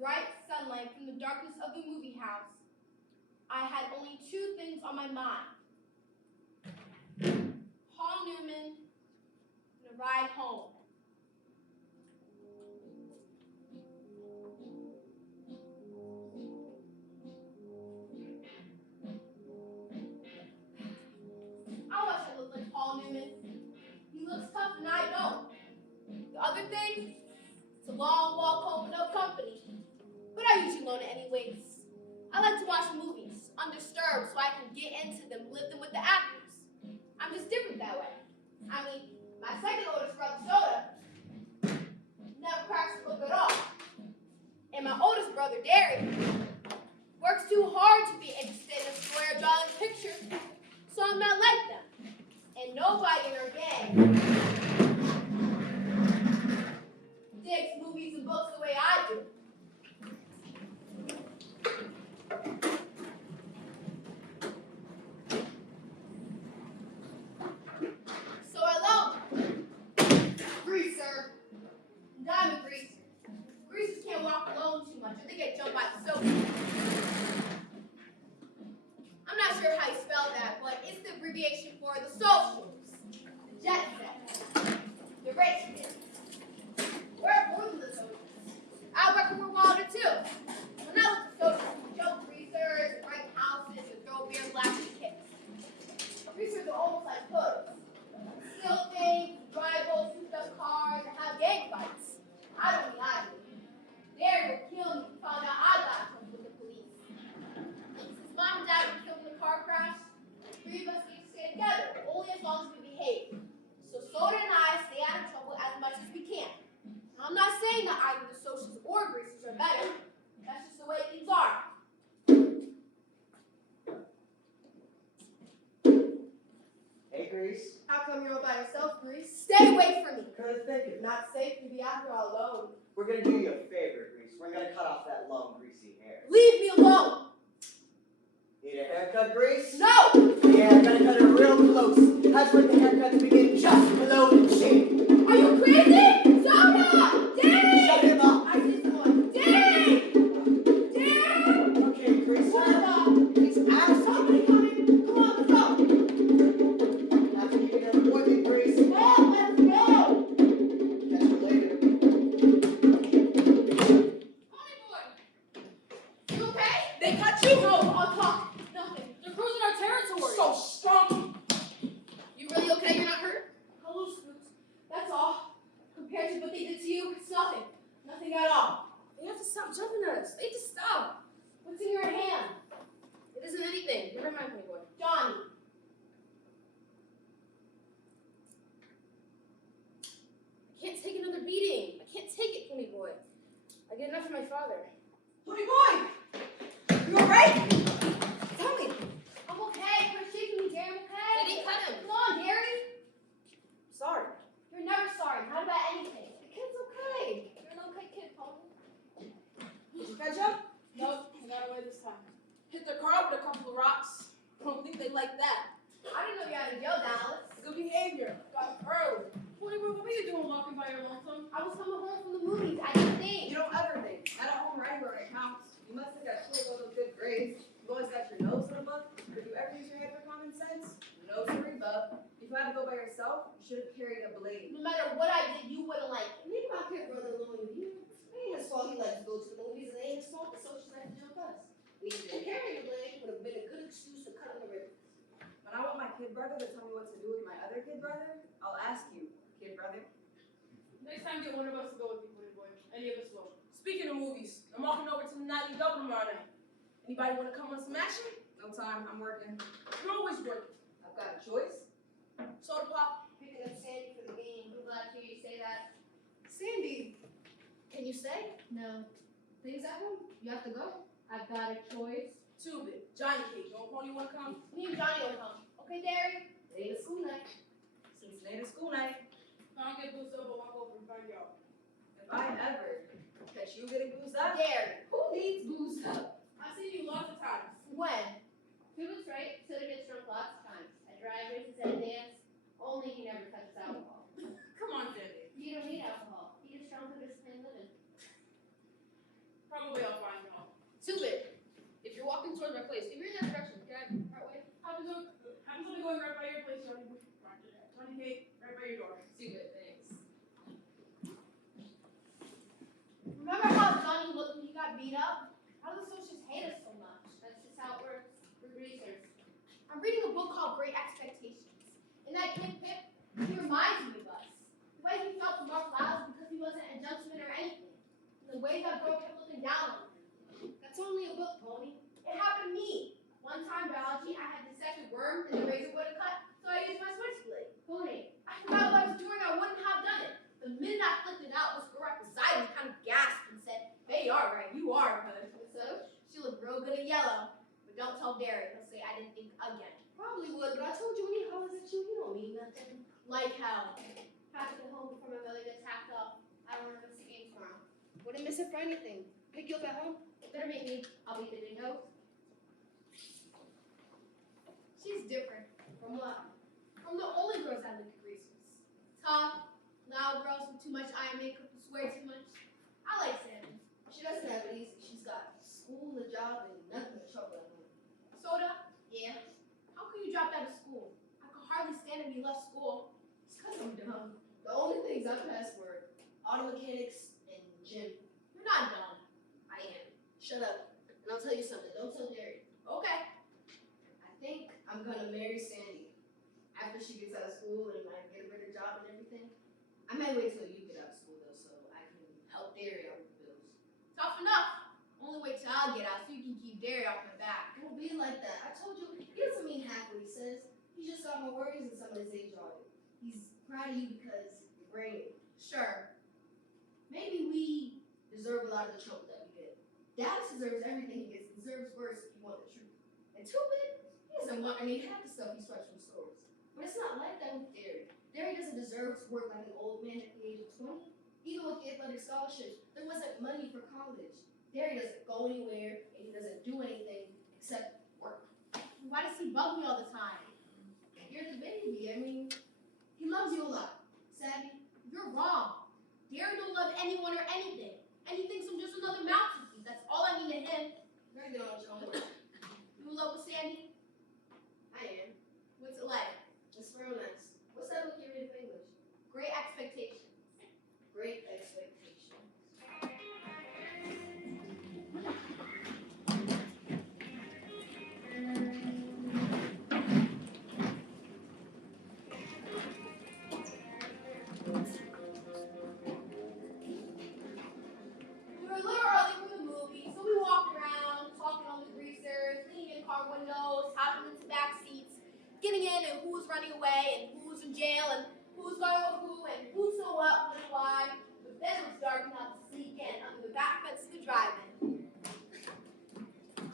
bright sunlight from the darkness of the movie house, I had only two things on my mind. Paul Newman and a ride home. I wish I looked like Paul Newman. He looks tough and I don't. The other thing, it's a long walk home with no company. But I usually loan it anyways. I like to watch movies, undisturbed, so I can get into them, live them with the actors. I'm just different that way. I mean, my second oldest brother, Soda, never cracks a book at all. And my oldest brother, Darry, works too hard to be interested in a square drawing picture, so I'm not like them. And nobody in our gang digs movies and books the way I do. So I loan greaser, diamond grease. Greasers can't walk alone too much, or they get jumped by the soap. I'm not sure how you spell that, but it's the abbreviation for the socials, the jet set, the race kids. We're more than the socials. I reckon we're wilder too. When I look at socials, we jump greasers, break houses, and throw beer glasses at kids. Greasers are almost like hoods. Steal things, drive old souped up cars, and have gang fights. I don't mean I do. Darry would kill me if he found out I got in trouble with the police. Since Mom and Dad were killed in the car crash, the three of us get to stay together, only as long as we behave. So Soda and I stay out of trouble as much as we can. Now, I'm not saying that either the socials or greasers are better. That's just the way things are. Hey, Grease. How come you're all by yourself, Grease? Stay away from me. Couldn't think it. Not safe to be out here all alone. We're gonna do you a favor, Grease. We're gonna cut off that long, greasy hair. Leave me alone. Need a haircut, Grease? No. Yeah, I'm gonna cut it real close. That's when the haircuts begin just below the chin. Are you crazy? Soda! Darry! Shut him up. I see someone. Darry! Darry! Okay, Grease. What the? It's ass. Somebody coming. Come on, let's go. Have to give it an appointment, Grease. Well, let's go. Catch you later. Ponyboy! You okay? They cut you? No, I'll talk. Nothing. They're cruising our territory. So strong. You really okay? You're not hurt? Hello, Scoots. That's all. Compared to what they did to you, it's nothing. Nothing at all. They have to stop jumping at us. They just stop. What's in your hand? It isn't anything. Never mind, Ponyboy. Johnny. I can't take another beating. I can't take it, Ponyboy. I get enough from my father. Ponyboy! You alright? Tell me. I'm okay. Quit shaking me, Darry. I'm okay. They didn't cut him. Come on, Darry. Sorry. You're never sorry. Not about anything. The kid's okay. You're an okay kid, Pony. Did you catch up? Nope, I got away this time. Hit their car with a couple of rocks. I don't think they like that. I didn't know you had a yo, Dallas. Good behavior. Got early. Ponyboy, what were you doing walking by your lonesome? I was coming home from the movies. I didn't think. You don't ever think. Not at home or anywhere it counts. You must have got shit with those good grades. You've always got your nose in a book. Did you ever use your head for common sense? No, Reba. If you had to go by yourself, you should have carried a blade. No matter what I did, you wouldn't like it. Leave my kid brother alone with you. It ain't his fault he likes to go to the movies, and it ain't his fault the social life to jump us. Carrying the blade would have been a good excuse to cut him the ribbon. When I want my kid brother to tell me what to do with my other kid brother, I'll ask you, kid brother. Next time, get one of us to go with you, Ponyboy. Any of us will. Speaking of movies, I'm walking over to the nightly double tomorrow night. Anybody want to come on some action? No time, I'm working. You're always working. I've got a choice. Sodapop. Picking up Sandy for the game. I'm glad to hear you say that. Sandy, can you stay? No. Things at home? You have to go. I've got a choice. Too big. Johnny Cake. You and Pony want to come? Me and Johnny will come. Okay, Darry? It ain't a school night. Since later school night, I'll get boosted up and walk over and find y'all. if I ever catch you getting boozed up, Darry, who needs booze up? I've seen you lots of times. When? 2 weeks straight, Soda gets drunk lots of times. At drag races and dance, only he never touches alcohol. Come on, Sandy. You don't need alcohol. He just drunk and just plain living. Probably that kid Pip, he reminds me of us. The way he felt for Mark Lyles because he wasn't a gentleman or anything. And the way that girl kept looking down on him. That's only a book, Pony. It happened to me. One time biology, I had dissected worm and the razor wouldn't cut, so I used my switchblade. Pony. I forgot what I was doing, I wouldn't have done it. The minute I flicked it out, this girl right beside me kind of gasped and said, "They are right, you are good." So? She looked real good in yellow. But don't tell Darry, he'll say I didn't think again. Probably would, but I told you when he hollers at you, he don't mean nothing. Like hell. Have to get home before my belly gets hacked off. I don't want to miss the game tomorrow. Wouldn't miss it for anything. Pick you up at home? Better meet me. I'll be the dingo. She's different. From what? From the only girls that look at greasers. Tough, loud girls with too much eye makeup who swear too much. I like Sammy. She doesn't have it easy. She's got school, a job, and nothing but trouble at home. Soda, Yeah. how could you drop out of school? I could hardly stand it when you left school. It's because I'm dumb. The only things I passed were auto mechanics and gym. You're not dumb. I am. Shut up. And I'll tell you something. Don't tell Darry. Okay. I think I'm gonna marry Sandy. After she gets out of school and I get a better job and everything. I might wait till you get out of school though, so I can help Darry out with the bills. Tough enough. Only wait till I get out so you can keep Darry off my back. Don't be like that. I told you, he doesn't mean half what he says. He just got more worries than some of his age audit. He's proud of you because you're brainy. Sure. Maybe we deserve a lot of the trouble that we get. Dallas deserves everything he gets. He deserves worse if you want the truth. And Two-Bit, he doesn't want any half the stuff he swipes from stores. But it's not like that with Darry. Darry doesn't deserve to work like an old man at the age of 20. Even with the athletic scholarships, there wasn't money for college. Darry doesn't go anywhere, and he doesn't do anything except work. Why does he bug me all the time? You're the baby. I mean, he loves you a lot. Savvy? You're wrong. Darry don't love anyone or anything. And he thinks I'm just another mouth to feed. That's all I mean to him. You're the only one. You in love with Sandy? I am. What's it like? It's real nice. What's that book you read in English? Great expectations. Great expectations. We were a little early for the movie, so we walked around, talking on the greasers, leaning in car windows, hopping into back seats, getting in and who's running away and who's in jail and who's going with who and who's so what, when and why. But then it was dark enough to sneak in under the back fence of the drive-in.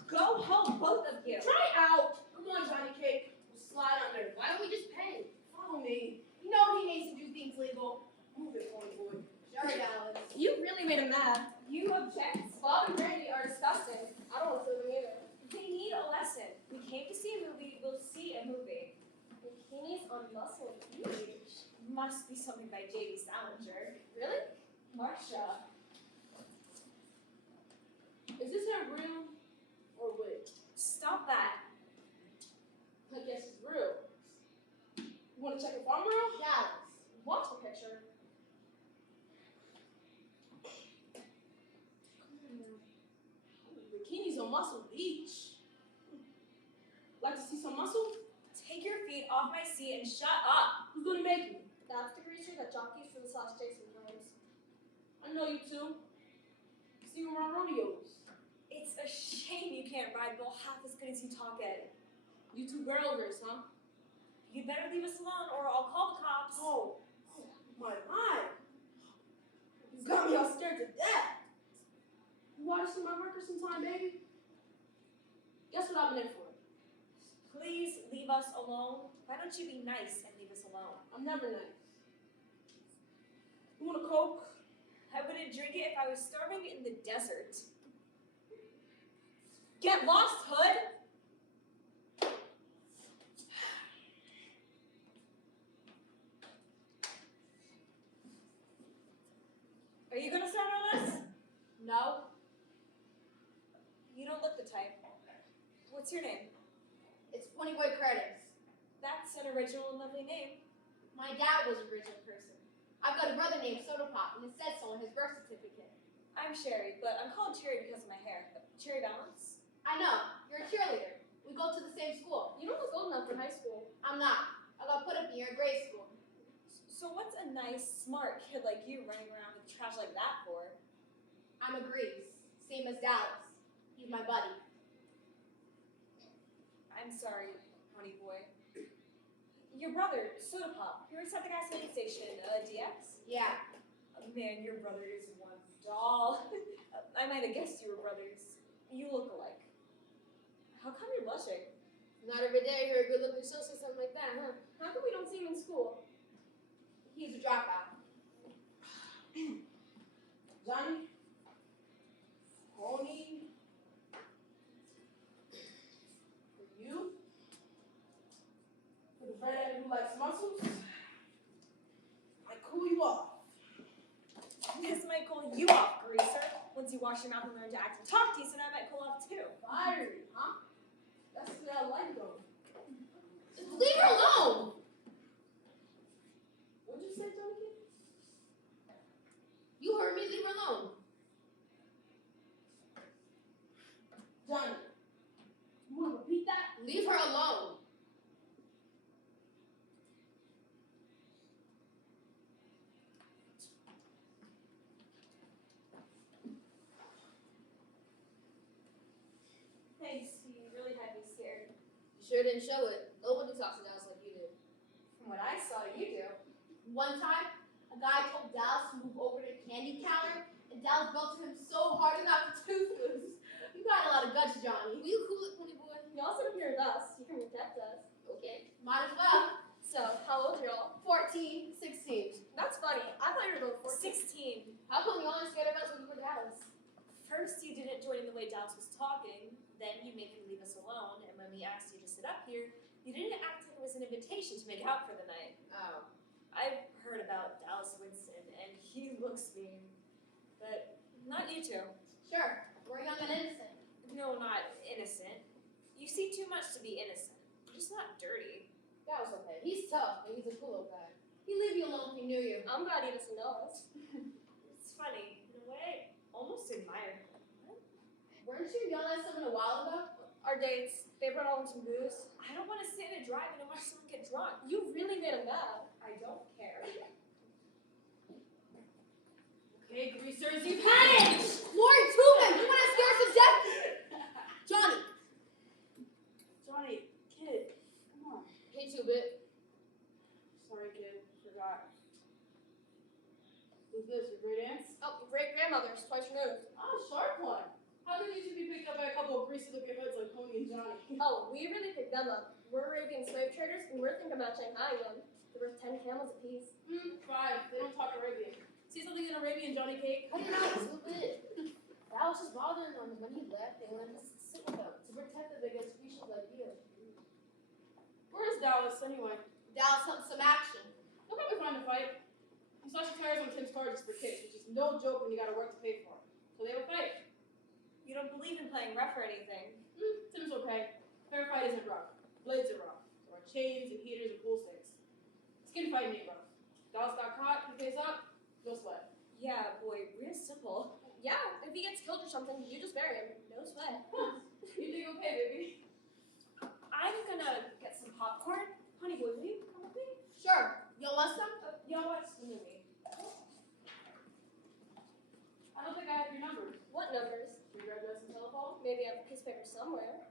Go home, both of you. Try out. Come on, Johnny Cake. We'll slide under. Why don't we just pay? Follow me. You know he hates to do things legal. Move it, Ponyboy. Sure, Dallas. You really made him mad. You object. Bob and Randy are disgusting. I don't want to see them either. They need a lesson. We came to see a movie, we'll see a movie. Bikinis on muscle beach. Must be something by J.D. Salinger. Really? Marcia. Is this hair real or wig? Stop that. I guess it's real. You want to check if I'm real? Dallas. Watch the picture. Bikinis on Muscle Beach. Like to see some muscle? Take your feet off my seat and shut up. Who's gonna make me? That's the greaser that jockeys for the Slash Jason claims. I know you two. See you around rodeos. It's a shame you can't ride Bill half as good as you talk it. You two girl race, huh? You'd better leave us alone or I'll call the cops. Oh, my. You got me all scared to death. You want to see my record sometime, baby? Guess what I've been in for? Please leave us alone. Why don't you be nice and leave us alone? I'm never nice. You want a Coke? I wouldn't drink it if I was starving in the desert. Get lost, Hood! Are you gonna start on us? No. You don't look the type. What's your name? It's Ponyboy Curtis. That's an original and lovely name. My dad was a original person. I've got a brother named Sodapop, and it says so on his birth certificate. I'm Sherry, but I'm called Cherry because of my hair. Cherry Balance? I know. You're a cheerleader. We go to the same school. You don't look old enough for high school. I'm not. I got put up in your grade school. So what's a nice, smart kid like you running around with trash like that for? I'm a Grease, same as Dallas. He's my buddy. I'm sorry, Ponyboy. Your brother, Sodapop, he works at the gasoline station, DX? Yeah. Man, your brother is one doll. I might have guessed you were brothers. You look alike. How come you're blushing? Not every day you're a good looking social, something like that, huh? How come we don't see him in school? He's a dropout. Johnny? Pony? For you? For the friend who likes muscles? I cool you off. This might cool you off, greaser. Once you wash your mouth and learn to act and talk decent, I might cool off too. Fiery, huh? That's the way I like them. Leave her alone! What'd you say, Johnny? You heard me, leave her alone. Johnny, you want to repeat that? Leave her alone. Thanks, you really had me scared. You sure didn't show it. Nobody talks to Dallas like you do. From what I saw, you do. One time, a guy told Dallas to move over to the candy counter, and Dallas belted him so hard he knocked his tooth loose. You got a lot of guts, Johnny. Will you cool it, Ponyboy? You also come here with us. You can protect us. Okay. Might as well. So, how old are y'all? 14, 16. That's funny. I thought you were going 16. How come you only scared of us when you were Dallas? First, you didn't join in the way Dallas was talking. Then you made him leave us alone. And when we asked you to sit up here, you didn't act like it was an invitation to make out for the night. Oh. I've heard about Dallas Winston, and he looks mean. But not you two. Sure, we're young and innocent. No, not innocent. You see too much to be innocent. You're just not dirty. That was okay. He's tough, but he's a cool old guy. He'd leave you alone if he knew you. I'm glad he doesn't know us. It's funny. In a way, I almost admire him. Weren't you yelling at someone a while ago? Our dates, they brought along some booze. I don't want to sit in a driving and watch someone get drunk. You really made him mad. I don't care. Okay, greasers, you've had it! Lori Tubman, you want to scare us to death? Johnny. Johnny, kid, come on. Hey, Two-Bit. Sorry, kid, forgot. Who's this, your great aunts? Oh, great grandmother's twice removed. Oh, sharp one. How could you two be picked up by a couple of greasy-looking hoods like Pony and Johnny? Oh, we really picked them up. We're Arabian slave traders, and we're thinking about Shanghai them. They're worth 10 camels apiece. 5. They don't talk Arabian. See something in Arabian Johnny cake? Cut it out, Two-Bit. That was just bothering them. When he left, they wanted us to sit with them to protect them against creatures like you. Where is Dallas, anyway? Dallas wants some action. He'll probably find a fight. He slashed tires on Tim's car just for kicks, which is no joke when you gotta work to pay for it. So they have a fight. You don't believe in playing rough or anything. Tim's okay. Fair fight isn't rough. Blades are rough. There are chains and heaters and pool sticks. Skin fighting ain't rough. Dallas got caught, he pays up, no sweat. Yeah, boy, real simple. Yeah, if he gets killed or something, you just bury him. No sweat. You think okay, baby? I'm gonna get some popcorn. Ponyboy, will you come with me? Sure. You want some? Y'all watch the movie. I don't think I have your numbers. What numbers? Your address and telephone? Maybe I have a piece of paper somewhere.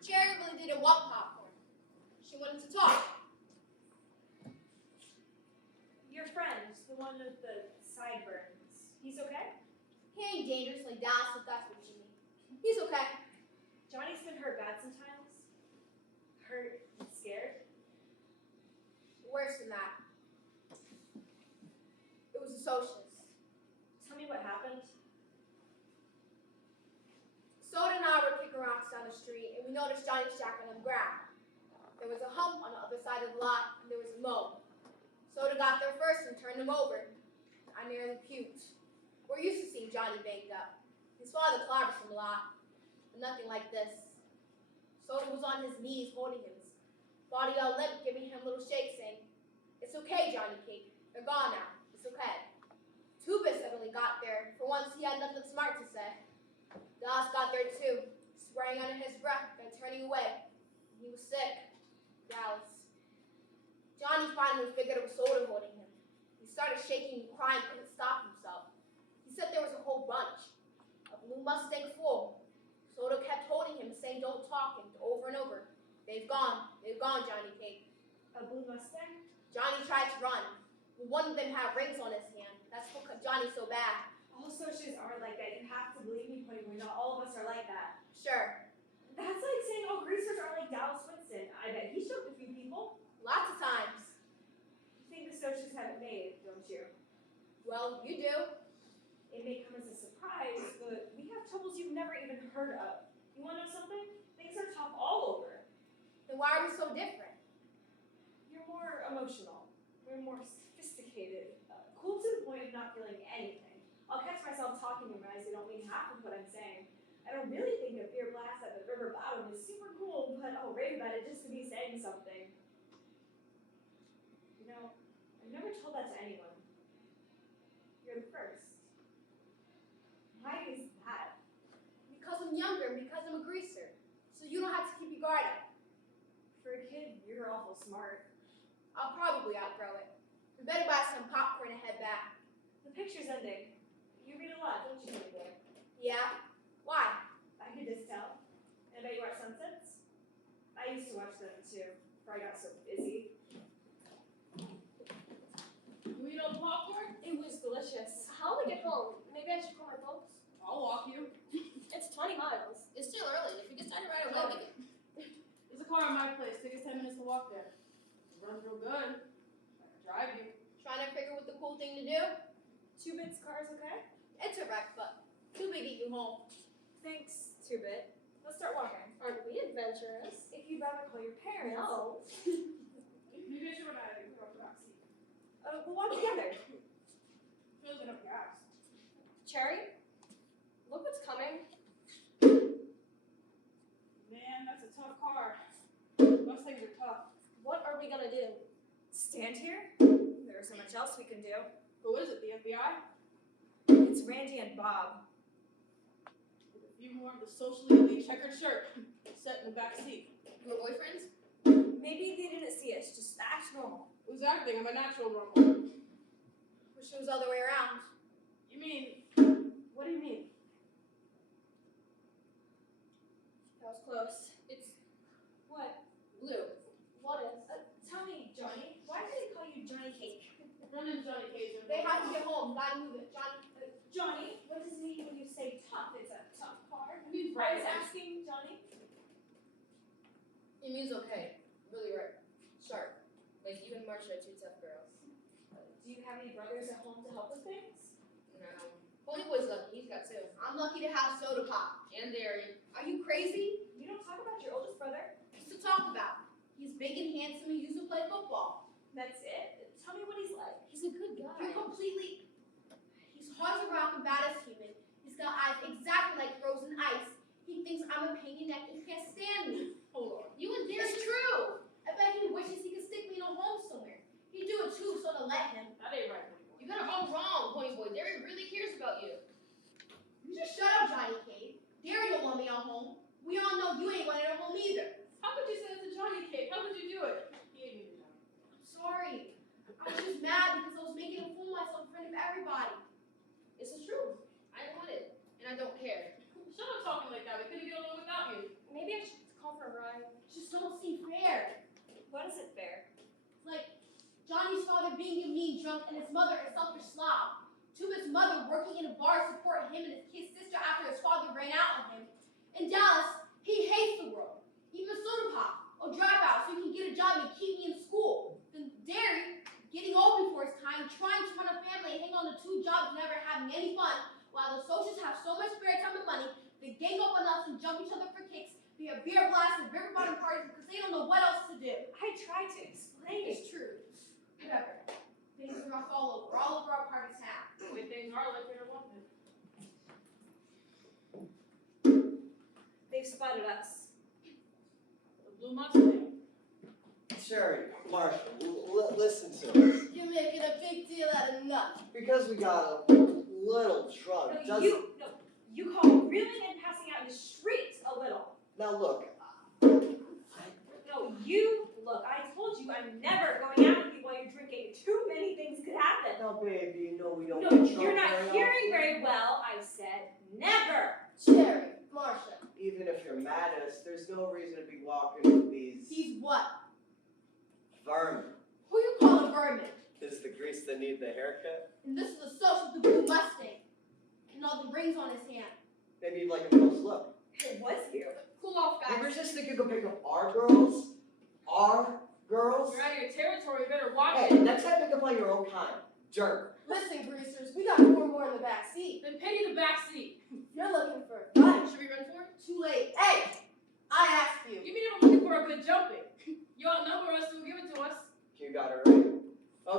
Jerry really didn't want popcorn. She wanted to talk. Your friend, the one with the sideburns, he's okay? He ain't dangerous like Dallas, if that's what you mean. He's okay. Johnny's been hurt bad sometimes. Hurt and scared. Worse than that. It was a socialist. Tell me what happened. Soda and I were kicking rocks down the street, and we noticed Johnny shacking on the ground. There was a hump on the other side of the lot, and there was a moan. Soda got there first and turned him over. I nearly puked. We're used to seeing Johnny banged up. His father clobbers him a lot. but nothing like this. Soda was on his knees holding him, his body all limp, giving him little shakes, saying, "It's okay, Johnny Cake. They're gone now. It's okay." Tubis suddenly got there. For once, he had nothing smart to say. Dallas got there too, swearing under his breath, then turning away. He was sick. Dallas. Johnny finally figured it was Soda holding him. He started shaking and crying, couldn't stop himself. He said there was a whole bunch. A blue Mustang full. Soda kept holding him, saying, "Don't talk," and over and over. They've gone, Johnny Cake." A blue Mustang? Johnny tried to run, but one of them had rings on his hand. That's what cut Johnny so bad. All socials aren't like that. You have to believe me, Ponyboy. Not all of us are like that. Sure, That's like saying all greasers are like Dallas Winston. I bet he choked a few people. lots of times. You think the socials have it made, don't you? Well, you do. It may come as a surprise, but we have troubles you've never even heard of. You want to know something? Things are tough all over. Then why are we so different? You're more emotional. We're more sophisticated. Cool to the point of not feeling anything. I'll catch myself talking and realize I don't mean half of what I'm saying. I don't really think a beer blast at the river bottom is super cool, but I'll rave about it just to be saying something. You know, I've never told that to anyone. You're the first. Why is that? Because I'm younger and because I'm a greaser. So you don't have to keep your guard up. For a kid, you're awful smart. I'll probably outgrow it. We better buy some popcorn and head back. The picture's ending. You read a lot, don't you, Ponyboy? Yeah? Why? I could just tell. And I bet you watch sunsets? I used to watch them too, before I got so busy. You eat all the popcorn? It was delicious. How will we get home? Maybe I should call my folks? I'll walk you. It's 20 miles. It's still early. If we get started right away, we can. There's a car at my place. Take us 10 minutes to walk there. It runs real good. I can drive you. Trying to figure what the cool thing to do? 2-Bit's car is okay? It's a wreck, but too big to get you home. Thanks, 2-Bit. Let's start walking. Aren't we adventurous? If you'd rather call your parents. No. Maybe I should run out of here. We'll backseat. We'll walk together. Feels enough gas. Cherry, look what's coming. Man, that's a tough car. Those things are tough. What are we gonna do? Stand here? There's so much else we can do. Who is it, the FBI? It's Randy and Bob. With a few more of the socially elite checkered shirt. Set in the back seat. Your boyfriends? Maybe they didn't see us, just act normal. Who's acting? I'm a natural normal. Wish it was the other way around. You mean, what do you mean? That was close. It's What? blue. What is? Tell me, Johnny, why do they call you Johnny Cake? Run in Johnny Cage. They have to get home. Gotta move it. Johnny. Johnny, what does it mean when you say tough? It's a tough car. I mean, I was right. asking Johnny. It means okay. Really right. Sharp. Like you and Marcia are two tough girls. Do you have any brothers at home to help with things? No. Ponyboy's lucky. He's got two. I'm lucky to have Sodapop. And Darry. Are you crazy? You don't talk about your oldest brother. What's to talk about? He's big and handsome and used to play football. That's it. Tell me what he's like. He's a good guy. You're completely... He's hard to rock and bad as human. He's got eyes exactly like frozen ice. He thinks I'm a pain in the neck and can't stand me. Hold on. You and Darry. It's true. I bet he wishes he could stick me in a home somewhere. He'd do it too, so to let him. That ain't right. You got it all wrong, Ponyboy. Darry really cares about you. You just shut up, Johnny Cage. Darry don't want me on home. We all know you ain't wanting at home either. How could you say that to Johnny Cage? How could you do it? He ain't even know. I'm sorry. I was just mad because I was making a fool of myself in front of everybody. It's the truth. I want it. And I don't care. Shut up talking like that. We couldn't get along without you. Maybe I should call for a ride. Just don't seem fair. What is it fair? Like Johnny's father being a mean drunk and his mother a selfish slob. Tuba's mother working in a bar to support him and his kid's sister after his father ran out on him. In Dallas, he hates the world. Even Sodapop, or drop out so he can get a job and keep me in school. Then Darry, getting old before his time, trying to run a family and hang on to 2 jobs, never having any fun, while the socials have so much spare time and money, they gang up on us and jump each other for kicks, be a beer blast and river bottom parties because they don't know what else to do. I tried to explain. It's true. Whatever. Things are rough all over our part of town. The way things are, like they're wanted. spotted us. The Blue Mustang. Terry, Marcia, listen to us. You're making a big deal out of nothing. Because we got a little drunk, No, doesn't... you call reeling and passing out in the streets a little. Now look, No, look, I told you I'm never going out with you while you're drinking. Too many things could happen. now baby, you know we don't No, get drunk you're not very hearing often. very well. I said never. Terry, Marcia, Even if you're mad at us, there's no reason to be walking with these he's what? vermin. Who you call a vermin? This is the grease that need the haircut. And this is the social with the blue Mustang. And all the rings on his hand. Maybe you'd like a close look. It was you. Cool off, You guys. ever just think you could pick up our girls? Our girls? You're out of your territory, you better watch Hey, it. next time pick up on your own kind. Jerk. Listen, greasers, we got 4 more in the back seat. Then pity the back seat. You're looking for a fight. Should we run for it? Too late. Hey, I asked you. You mean if I'm looking for a good jumping? You outnumber us, so give it to us. You got it right.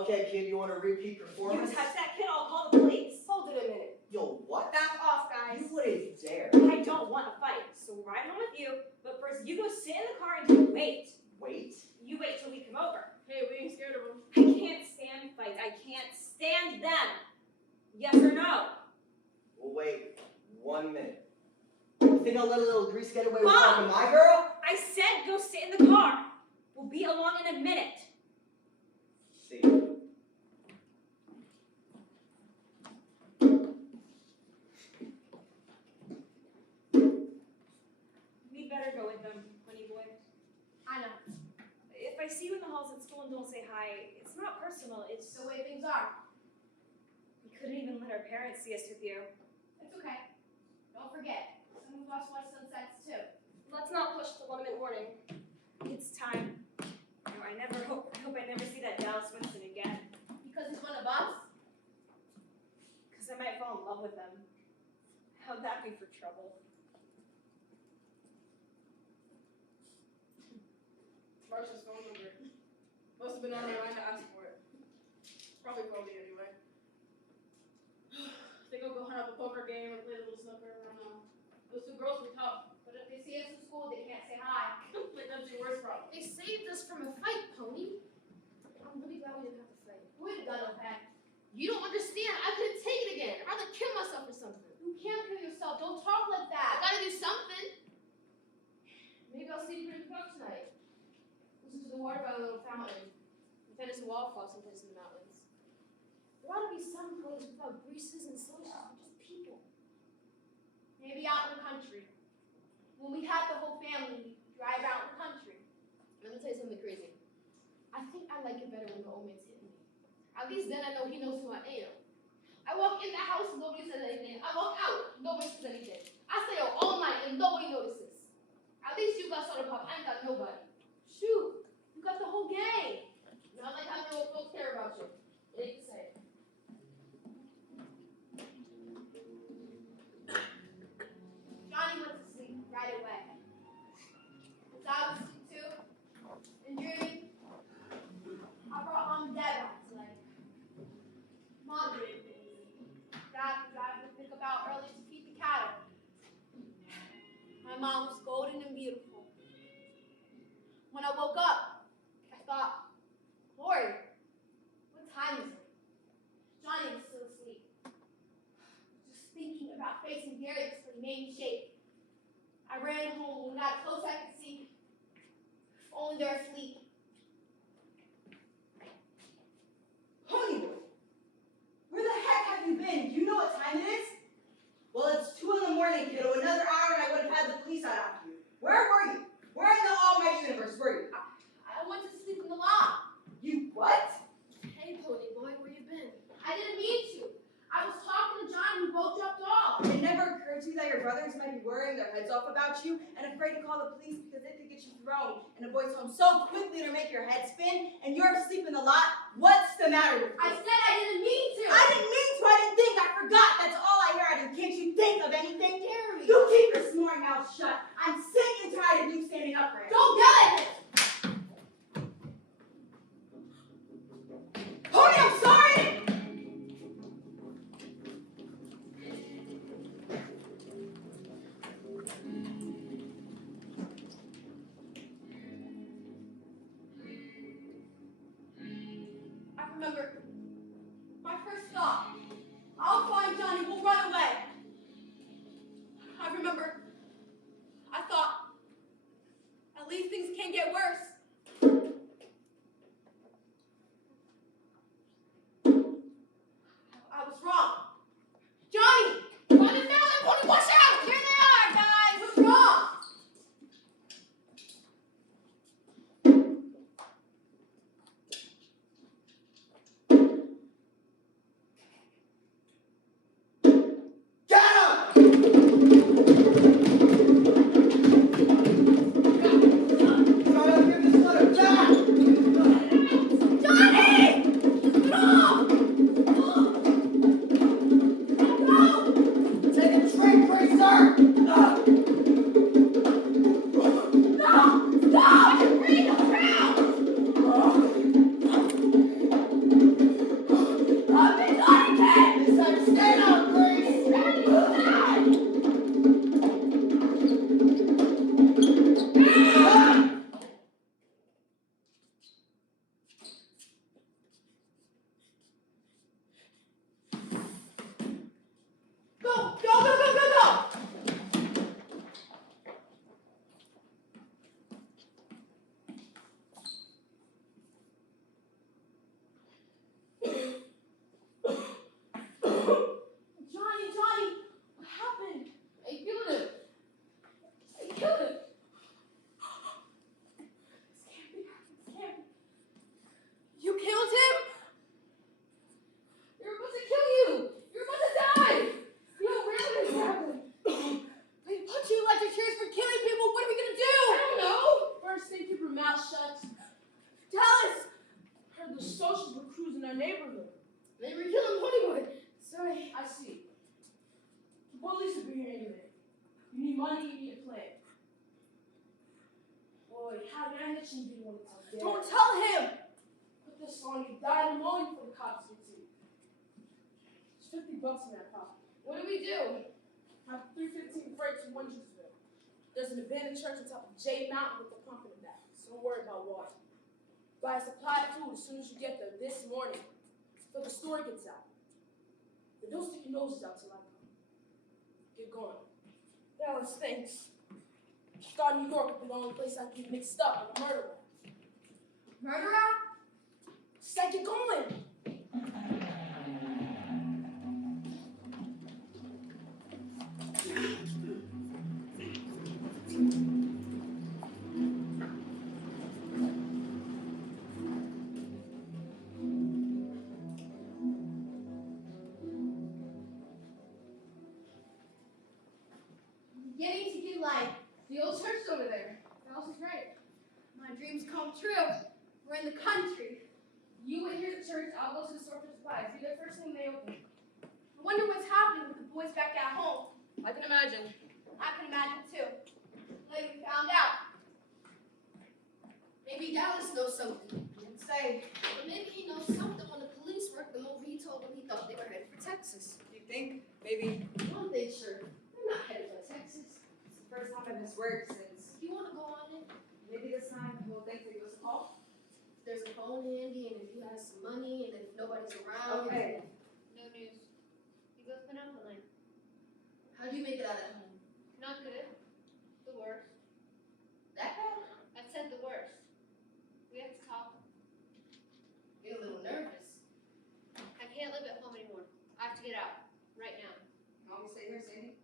Okay, kid, you want a repeat You performance? touch that kid, I'll call the police. Hold it a minute. Yo, what? Back off, guys. You wouldn't dare. I don't want to fight, so we'll ride home with you. But first, you go sit in the car and you wait. Wait? You wait till we come over. Hey, we ain't scared of them. I can't stand fights. I can't stand them. Yes or no? We'll wait 1 minute. You think I'll let a little grease get away with Mom! talking to my girl? I said go sit in the car. We'll be along in a minute. See. We better go with them, Ponyboy. I know. If I see you in the halls at school and don't say hi, it's not personal. It's The way things are. we couldn't even let our parents see us with you. It's okay. Don't forget, some of us watch sunsets too. Let's not push the 1 minute warning. It's time. I hope I never see that Dallas Winston again. Because he's one of us. Because I might fall in love with him. How'd that be for trouble? Marcia's phone number. Must have been on her line to ask for it. Probably called me anyway. Think I'll go hunt up a poker game or play a little snooker. I don't know. Those 2 girls were tough. But if they see us in school, they can't say hi. Like that's your worst problem. They saved us from a fight, Pony. I'm really glad we didn't have to fight. We would have done okay. You don't understand. I couldn't take it again. I'd rather kill myself or something. You can't kill yourself. Don't talk like that. I gotta do something. Maybe I'll sleep pretty good tonight. Listen to the water by the little fountain. Pretend it's a waterfall someplace in the mountains. There ought to be some place without greases and socials, just people. Maybe out in the country. When we had the whole family, we drive out in the country. Let me tell you something crazy. I think I like it better when the old man's hitting me. At least then I know he knows who I am. I walk in the house, nobody says anything. I walk out, nobody says anything. I stay out all night and nobody notices. At least you got Sodapop, I ain't got nobody. Shoot, you got the whole gang. Not like having old folks care about you. It ain't the same. Johnny went to sleep right away. Dad was asleep too. And Jordin, I brought Mom and Dad back tonight. Mom did things. Dad would drive to pick up out early to feed the cattle. My mom was golden and beautiful. When I woke up, I thought, Lord, what time is it? Johnny was still asleep. Just thinking about facing Darry was for name shape. I ran home and got as close as I could see. Only they're asleep. Ponyboy, where the heck have you been? Do you know what time it is? Well, it's 2 in the morning, kiddo. Another hour and I would have had the police out after you. Where were you? Where in the almighty universe were you? I went to sleep in the loft. You what? Hey, Ponyboy, where you been? I didn't mean to. I was talking to John, who both dropped off. It never occurred to you that your brothers might be worrying their heads off about you and afraid to call the police because they could get you thrown in a boys' home so quickly to make your head spin, and you're asleep in the lot? What's the matter with you? I said I didn't mean to. I didn't mean to. I didn't think. I forgot. That's all I heard. And can't you think of anything? Darry. You keep your snoring mouth shut. I'm sick and tired of you standing up for him. Don't yell at him. Pony, I'm sorry. Johnny, what happened? I killed him. This can't be. You killed him? They're about to kill you. You're about to die. Yo, where did this happen? They put you in electric chairs for killing people. What are we gonna do? I don't know. First thing, keep your mouth shut. Tell us. Heard the socials were cruising our neighborhood. They were killing Ponyboy. Sorry. I see. The police will be here anyway. You need money, you need a plan. Boy, how did I mention you didn't want to tell Darry? Don't tell him! Put this on you, die in the morning for the cops to see. There's $50 in that pocket. What do we do? Have 315 freight to Winchelsville. There's an abandoned church on top of J Mountain with a pump in the back, so don't worry about water. Buy a supply of food as soon as you get there this morning, so the store gets out. But don't stick your noses out till I come. Get going. Dallas, thanks. Thought New York would be the only place I'd get mixed up with a murder rap. Murder rap? Just get going. Getting to get life. The old church over there. Alice is right. My dreams come true. We're in the country. You wait here at the church, I'll go to the store for supplies. Be there first thing they open. I wonder what's happening with the boys back at home. I can imagine. I can imagine too. Like we found out. Maybe Dallas knows something. Didn't say. But maybe he knows something when the police worked them over. He told them he thought they were headed for Texas. You think? Maybe. One thing sure. They're not headed for Texas. It's the first time I've missed work since. You want to go on it? Maybe this time he'll think to give us a call. If there's a phone handy, and if you have some money, and if nobody's around. Okay. No news. You both been out the night. How do you make it out at home? Not good. The worst. That bad? I said the worst. We have to talk. You're a little nervous. I can't live at home anymore. I have to get out. Right now. You want me to stay here, Sandy?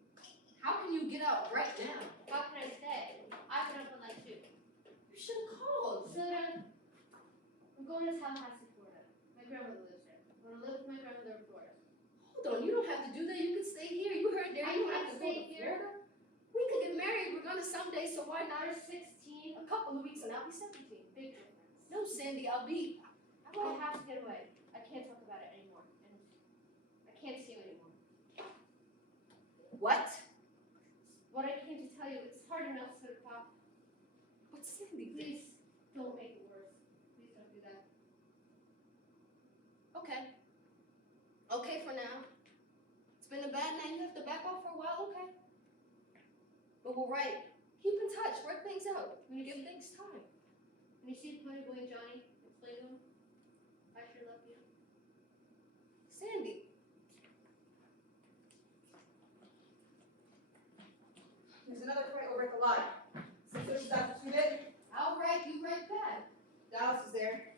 How can you get out right now? How can I stay? I've been up all night too. You should have called. Soda, I'm going to Tallahassee, Florida. My grandmother lives there. I'm going to live with my grandmother in Florida. Hold on, you don't have to do that. You can stay here. You heard Darry. I You don't can't have to stay go to here. Florida. We could get married. We're gonna someday, so why not? You're 16. A couple of weeks and I'll be 17. Big difference. No, Sandy, I'll be. I have to get away. I can't talk about it anymore. And I can't see you anymore. What? What I came to tell you, it's hard enough, Sodapop. But Sandy, Please don't make it worse. Please don't do that. okay. Okay for now. It's been a bad night. You have to back off for a while, okay? But we're right. Keep in touch. Work things out. When you Give see, things time. when you see Ponyboy and Johnny, explain to them. I sure love you. Sandy. There's another fight over at the lot. Since there's substituted, I'll write you right back. Dallas is there.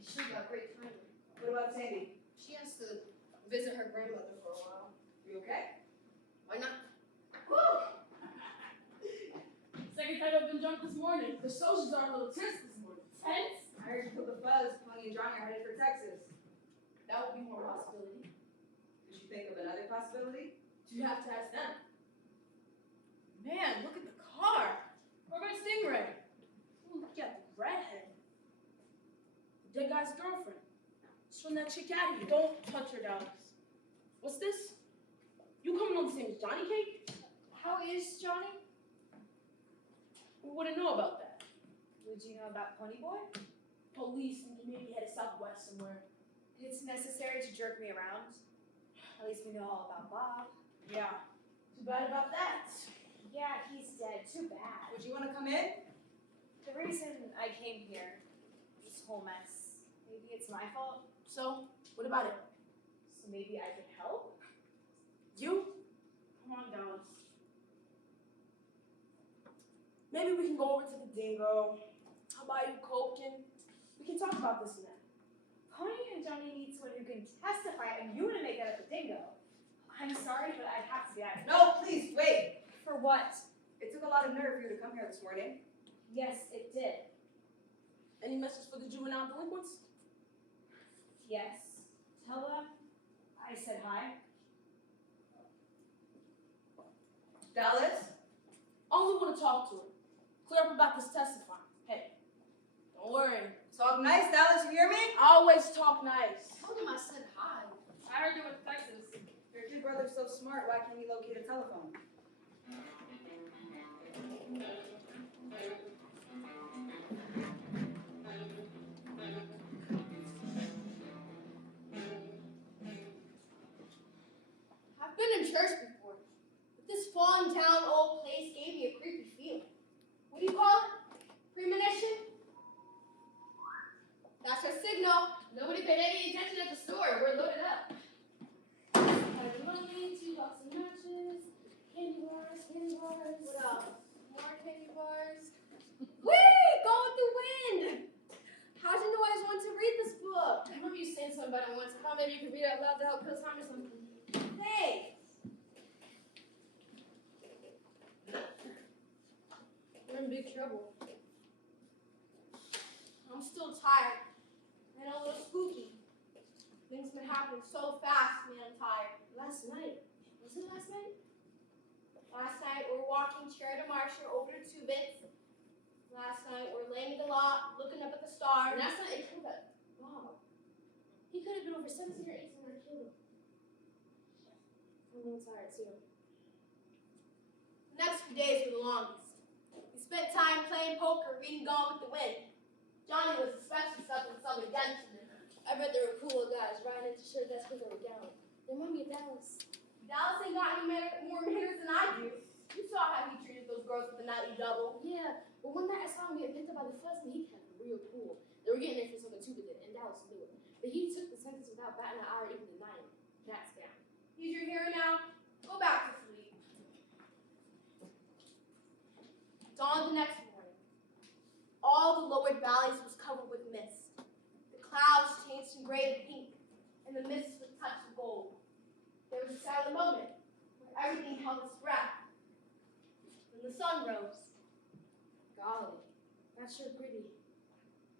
You sure got great timing. What about Sandy? She has to visit her grandmother for a while. You okay? Why not? Woo! Second time I've been drunk this morning. The socials are a little tense this morning. Tense? I heard you put the fuzz. Pony and Johnny are headed for Texas. That would be more possibility. Did you think of another possibility? You have to ask them. Man, look at the car. What about Stingray? Ooh, look at the redhead. The dead guy's girlfriend. Just run that chick out of here. Don't touch her, Dallas. What's this? You coming on the same as Johnny Cake? How is Johnny? We wouldn't know about that. Would you know about Ponyboy? Police and maybe headed southwest somewhere. It's necessary to jerk me around. At least we know all about Bob. Yeah. Too bad about that. Yeah, he's dead. Too bad. Would you want to come in? The reason I came here, this whole mess, maybe it's my fault. So, what about it? So maybe I can help? You? Come on, Dallas. Maybe we can go over to the dingo. I'll buy you Coke and we can talk about this and that. Pony and Johnny need someone who can testify, and you want to make I'm sorry, but I have to be out. No, please, wait. For what? It took a lot of nerve for you to come here this morning. Yes, it did. Any message for the juvenile delinquents? Yes. Tell them I said hi. Dallas? Only want to talk to her. Clear up about this testifying. Hey, don't worry. Talk nice, Dallas, you hear me? I always talk nice. Told him I said hi. I heard you with Texas. If your brother's so smart, why can't he locate a telephone? I've been in church before, but this fallen down old place gave me a creepy feeling. What do you call it? Premonition? That's our signal. Nobody paid any attention at the store. We're loaded up. Have money, 2 box of matches, candy bars, candy bars. What else? More candy bars. Whee! Go with the wind! How'd you know I was wanting to read this book? I remember you saying something about it once. I thought maybe you could read it out loud to help kill time or something. Thanks. We're in big trouble. I'm still tired and a little spooky. Things been happening so fast, man. I'm tired. Last night. Was it last night? Last night we're walking chair to Marcia over to 2 bits. Last night we're laying in the lot, looking up at the stars. And last night it killed that Bob. He could have been over 17 or 18 when I killed him. I'm a little tired too. The next few days were the longest. We spent time playing poker, reading Gone with the Wind. Johnny was especially stuck with some redemption in her. I bet they were cool guys riding into shirt that's because they were down. They remind me of Dallas. Dallas ain't got any more manners than I do. You saw how he treated those girls with the nightly double. Yeah, but one night I saw him get picked up by the fuzz and he kept it real cool. They were getting there for something stupid and Dallas knew it. But he took the sentence without batting an eye or even denying it. That's down. He's your hero now. Go back to sleep. Dawn the next morning. All the lowered valleys was covered with mist. The clouds changed from gray to pink, and the mist was touched with gold. There was a silent moment where everything held its breath. Then the sun rose. Golly, that's sure pretty.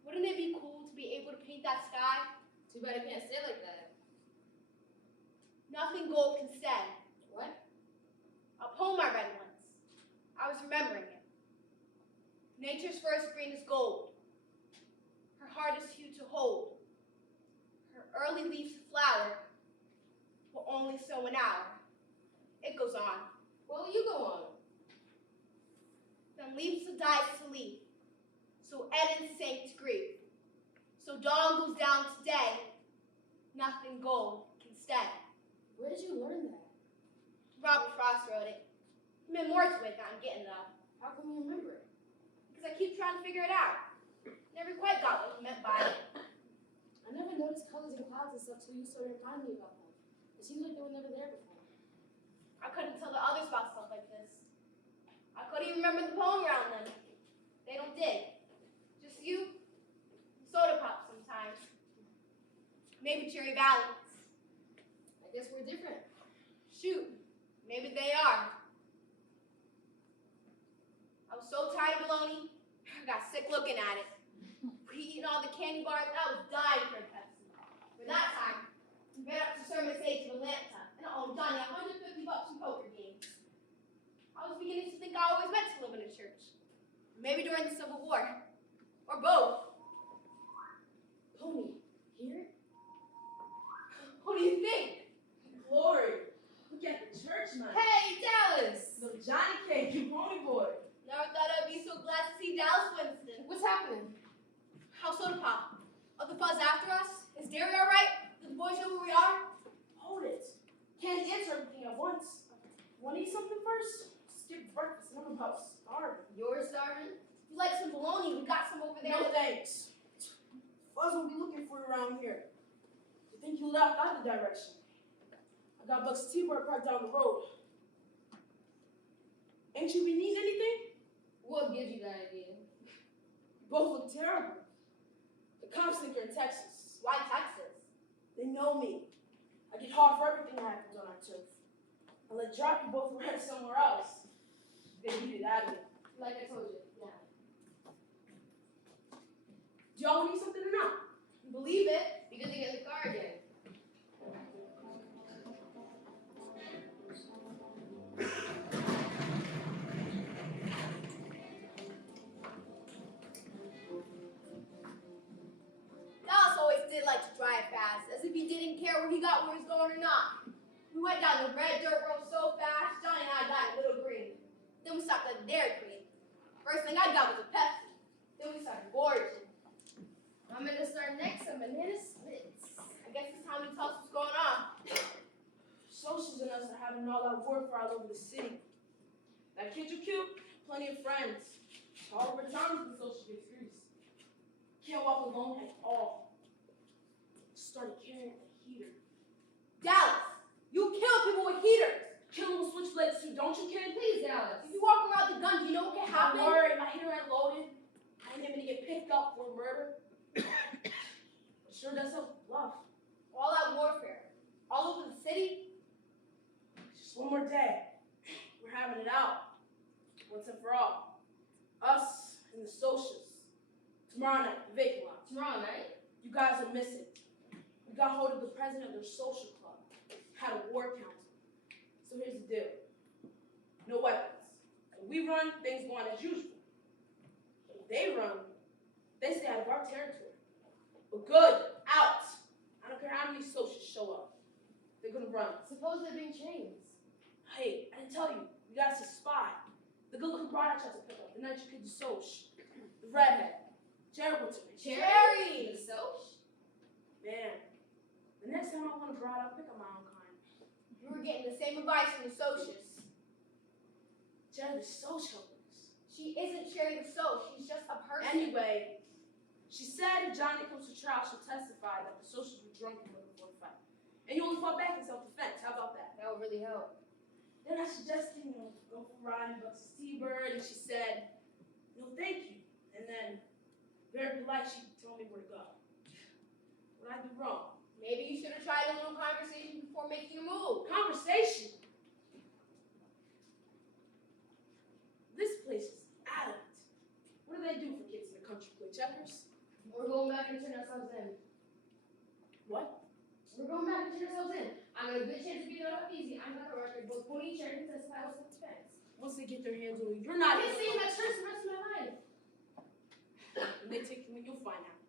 Wouldn't it be cool to be able to paint that sky? Too bad it can't stay like that. Nothing gold can stay. What? A poem I read once. I was remembering it. Nature's first green is gold. Her hardest hue to hold. Her early leaves to flower, but only so an hour. It goes on. What will you go on? Then leaves to die to leaf. So Eden sank to grief. So dawn goes down today. Nothing gold can stay. Where did you learn that? Robert Frost wrote it. He meant more to it than I'm getting though. How can you remember it? Because I keep trying to figure it out. Never quite got what he meant by it. I never noticed colors and clouds and stuff till you started reminding me about them. It seems like they were never there before. I couldn't tell the others about stuff like this. I couldn't even remember the poem around them. They don't dig. Just you, and Sodapop sometimes. Maybe Cherry Valleys. I guess we're different. Shoot, maybe they are. I was so tired of bologna, I got sick looking at it. We eating all the candy bars, I was dying for a Pepsi. For that time, we ran up to Sermon's age of Atlanta, and I owed Johnny $150 in poker games. I was beginning to think I always meant to live in a church. Maybe during the Civil War. Or both. Pony, here? What do you think? Glory. Look at the church man. Hey, Dallas! Little Johnny cake and Ponyboy. Never thought I'd be so glad to see Dallas Winston. What's happening? How's Sodapop? Are the fuzz after us? Is Darry alright? Do the boys know who we are? Hold it. Can't answer everything at once. Want to eat something first? Skip breakfast and I'm about starving. You're starving? If you like some bologna, we got some over there. No thanks. Fuzz will be looking for you around here. You think you left out the direction? I got Buck's T-Bird parked down the road. Ain't you been eating anything? What gives you that idea? You both look terrible. The cops think you're in Texas. Why Texas? They know me. I get hard for everything that happens on our turf. I'll let drop you both run somewhere else. They need it out of you. Like I told you, yeah. Do y'all need something or not? Believe it, because they get in the car again. Dallas always did like to drive fast, as if he didn't care where he got where he's going or not. We went down the red dirt road so fast, Johnny and I got a little green. Then we stopped at the Dairy Queen. First thing I got was a Pepsi. Then we started gorging. I'm gonna start next on banana splits. I guess it's time to tell us what's going on. Socials and us are having all that warfare all over the city. That kid you cute, plenty of friends. All over town when social gets greased. Can't walk alone at all. Started carrying a heater. Dallas, you kill people with heaters. Kill them with switchblades too, don't you, kid? Please, Dallas. If you walk around with a gun, do you know what can happen? Don't worry, my heater ain't loaded. I ain't even gonna get picked up for murder. It sure does help bluff. All that warfare, all over the city. Just one more day. We're having it out. Once and for all. Us and the socials. Tomorrow night, the vacant lot. Tomorrow night? You guys will miss it. We got hold of the president of their social club. Had a war council. So here's the deal. No weapons. When we run, things go on as usual. When they run, they stay out of our territory. But good, out. I don't care how many socials show up. They're gonna run. Suppose they're being chains. Hey, I didn't tell you. We got us a spy. The good-looking bride I tried to pick up. The night you killed the Soch. The redhead. Jerry what's her name? Cherry! The Soch? Man. The next time I want a bride, I'll pick up my own kind. You were getting the same advice from the Soches. Jerry the Soch helped us. She isn't Cherry the Soch. She's just a person. Anyway, she said if Johnny comes to trial, she'll testify that the Soches were drunk before the fight. And you only fought back in self-defense. How about that? That would really help. Then I suggested, go for Ryan Bucks' T-Bird, and she said, no, thank you. And then, very polite, she told me where to go. What I do wrong? Maybe you should have tried a little conversation before making a move. Conversation? This place is adamant. What do they do for kids in the country? Play checkers? We're going back and turn ourselves in. What? We're going back and turn ourselves in. I got a good chance of getting it up easy. I'm not a record, both Pony and Jardine testify with self-defense. Once they get their hands on you, you're I not didn't stay in that church the rest of my life. When they take you in, you'll find out.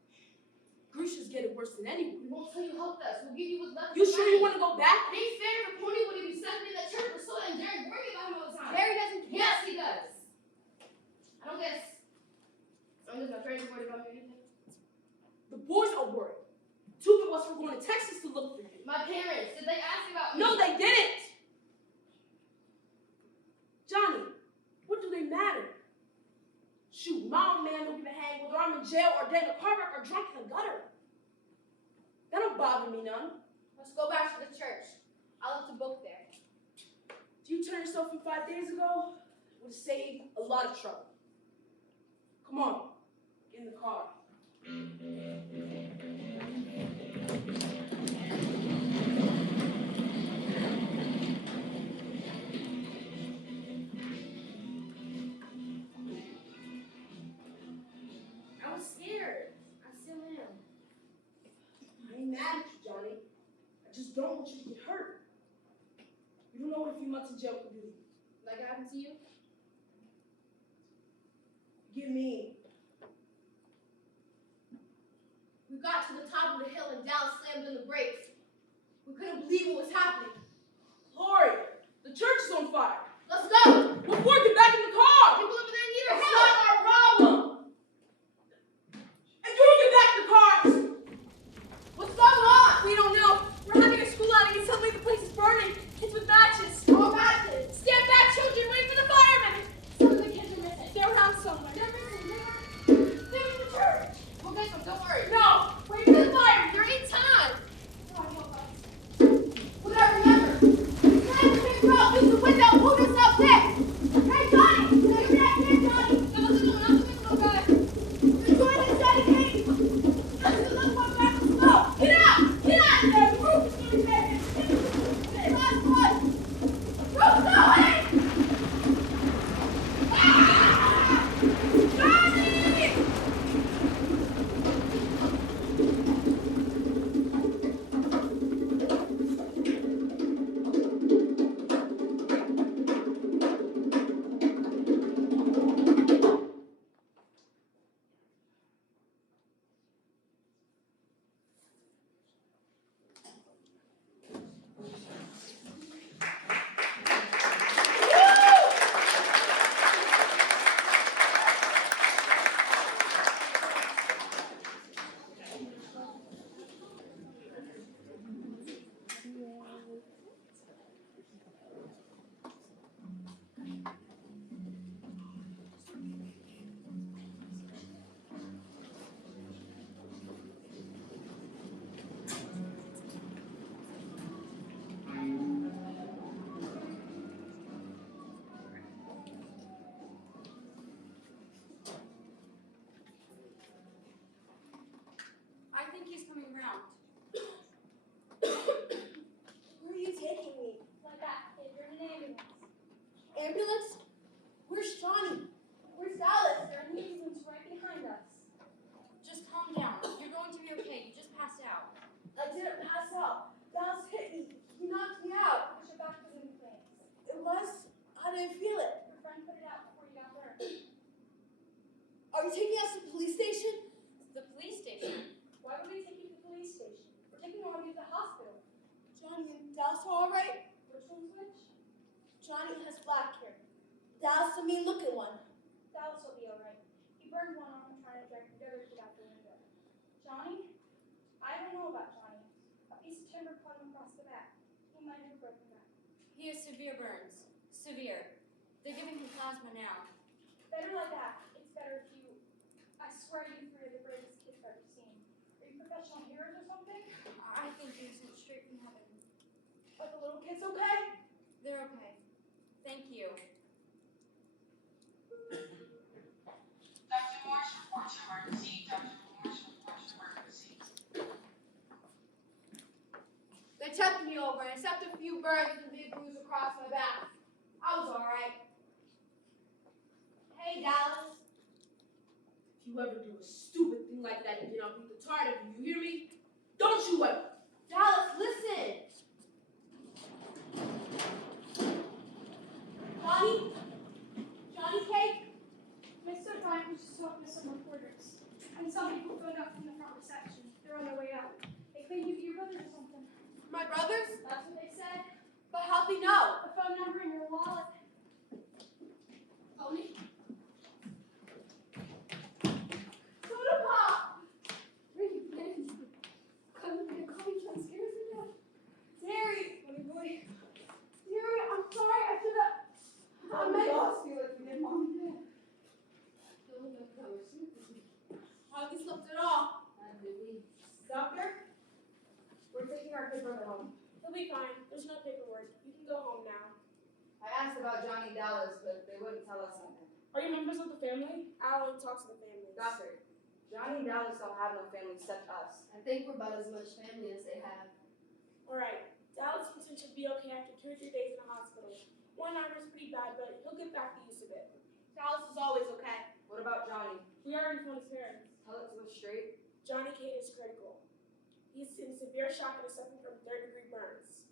Grecia's getting worse than anyone. We won't tell you helped us. We'll give you what's left. You sure you want to go back? It ain't fair for Ponyboy to be stuck in that church with Soda and Darry worrying about him all the time. Darry doesn't care. Yes, he does. I don't guess. I'm just my friends worried about me or anything. The boys are worried. Two of us were going to Texas to look for you. My parents, did they ask about me? No, they didn't. Johnny, what do they matter? Shoot, my own man don't give a hang whether I'm in jail or dead in a car wreck or drunk in the gutter. That don't bother me none. Let's go back to the church. I left a book there. Do you turn yourself in 5 days ago? It would save a lot of trouble. Come on, get in the car. I was scared. I still am. I ain't mad at you, Johnny. I just don't want you to get hurt. You don't know what a few months in jail could do. Like it happened to you? Give me. We got to the top of the hill and Dallas slammed on the brakes. We couldn't believe what was happening. Lori, the church is on fire. Let's go! Before get back in the car. People over there need our It's help! not our problem. And you don't get back in the car. What's going on? We don't know. We're having a school outing and suddenly the place is burning. Kids with matches. All matches! Stand back, children. Wait for the firemen. Some of the kids are missing. They're around somewhere. They're missing. They're in the church. We'll get them. Don't worry. No. Wait for the fire. You're in time. We gotta remember. Ambulance? Where's Johnny? Where's Dallas? Their amusement's right behind us. Just calm down. You're going to be okay. You just passed out. I didn't pass out. Dallas hit me. He knocked me out. Push your back was in place. It was? How did I feel it? Your friend put it out before you got hurt. Are you taking us to the police station? The police station. Why would we take you to the police station? We're taking you to the hospital. Johnny and Dallas are all right? Which one's which? Johnny has black hair. Dallas the mean looking one. Dallas will be alright. He burned one arm trying to drag the other kid out the window. Johnny? I don't know about Johnny. A piece of timber cut him across the back. He might have broken that. He has severe burns. Severe. They're giving him plasma now. Better like that. It's better if you... I swear you three are the bravest kids I've ever seen. Are you professional heroes or something? I think he was sent straight from heaven. Are the little kids okay? They're okay. Thank you. Dr. Morse reports emergency. Dr. Morse reports emergency. They checked me over, and except a few burns and a big bruise across my back, I was all right. Hey, Dallas. If you ever do a stupid thing like that again, I'll beat the tar out of you. You hear me? Don't you ever. Dallas, listen. Johnny? Johnny Cake? Mr. Frank was just talking to some reporters. And some people phoned up from the front reception. They're on their way out. They claim you be your brother or something. My brothers? That's what they said. But how'd they know? The phone number in your wallet. Pony? Sodapop! Darry! Ponyboy. Darry, I'm sorry. I should have... I meant... feel like we did Mom and Dad. Hardly slept at all. Doctor? We're taking our kid brother home. He'll be fine. There's no paperwork. You can go home now. I asked about Johnny Dallas, but they wouldn't tell us something. Are you members of the family? I won't talk to the families. Doctor, Johnny and Dallas don't have no family except us. I think we're about as much family as they have. Alright. Dallas should be okay after 2 or 3 days in the hospital. One arm is pretty bad, but he'll get back the use of it. Dallas is always okay. What about Johnny? We already told his parents. Tell it to us straight. Johnny Kane is critical. He's in severe shock and is suffering from 3rd-degree burns.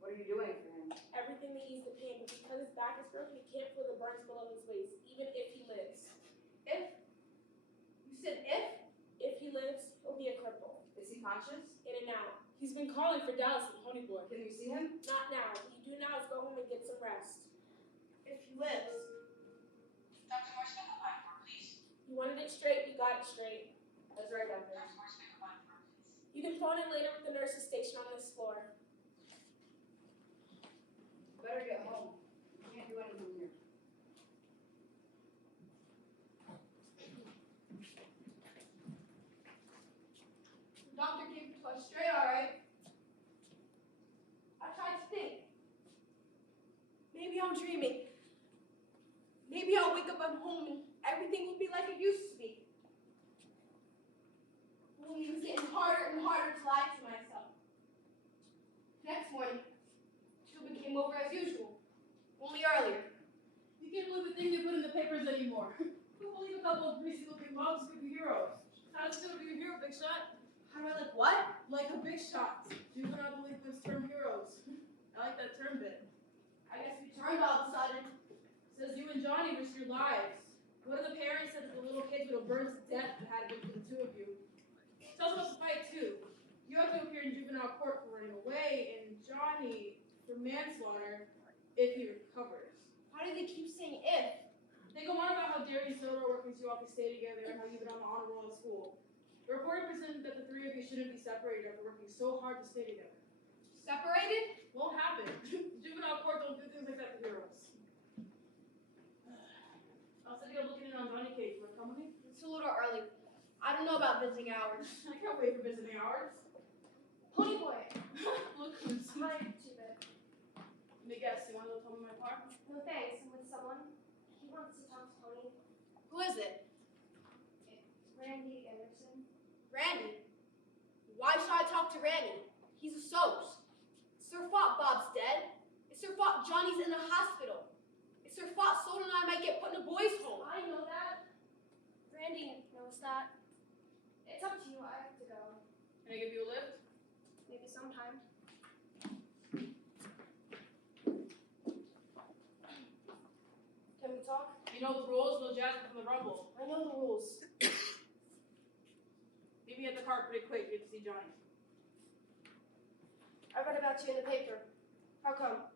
What are you doing for him? Everything to ease the pain, but because his back is broken, he can't feel the burns below his waist, even if he lives. If? You said if? If he lives, he'll be a cripple. Is he conscious? In and out. He's been calling for Dallas and Ponyboy. Can you see him? Not now. What you do now is go home and get some rest. If he lives. Dr. Morse, pick a line for, please. You wanted it straight, you got it straight. That's right, Doctor. Dr. Morse, pick a line for, please. You can phone in later with the nurses station on this floor. Better get home. You can't do anything here. The doctor gave it to us straight, all right. I tried to think. Maybe I'm dreaming. Maybe I'll wake up at home and everything will be like it used to be. Only it was getting harder and harder to lie to myself. Next morning, Children came over as usual, only earlier. You can't believe the thing they put in the papers anymore. Who believe a couple of greasy-looking moms could be heroes? How does it be a hero, Big Shot? How do I like what? Like a big shot. Juvenile delinquents term heroes. I like that term bit. I guess we turned all of a sudden. Says you and Johnny risked your lives. One of the parents said that the little kids would have burned to death if it had been for the two of you. Tells about the fight too. You have to appear in juvenile court for running away, and Johnny for manslaughter if he recovers. How do they keep saying if? They go on about how Darry and Sara are working so you all can stay together and how you've been on the honor roll at school. The reporter presented that the three of you shouldn't be separated after working so hard to stay together. Separated? Won't happen. Juvenile court don't do things like that to heroes. I was thinking of looking in on Johnny Cage. You want to come with me? It's a little early. I don't know about visiting hours. I can't wait for visiting hours. Ponyboy. Look who's Hi, Judith. Let me guess, you want to go tell me my car? No thanks, I'm with someone. He wants to talk to Tony. Who is it? Randy Anderson. Randy. Why should I talk to Randy? He's a Sos. Sir Fought Bob's dead. It's Sir Fought Johnny's in the hospital. that? It's up to you. I have to go. Can I give you a lift? Maybe sometime. Can we talk? You know the rules, no jazz from the rumble. I know the rules. Meet me at the car pretty quick. Good to see Johnny. I read about you in the paper. How come?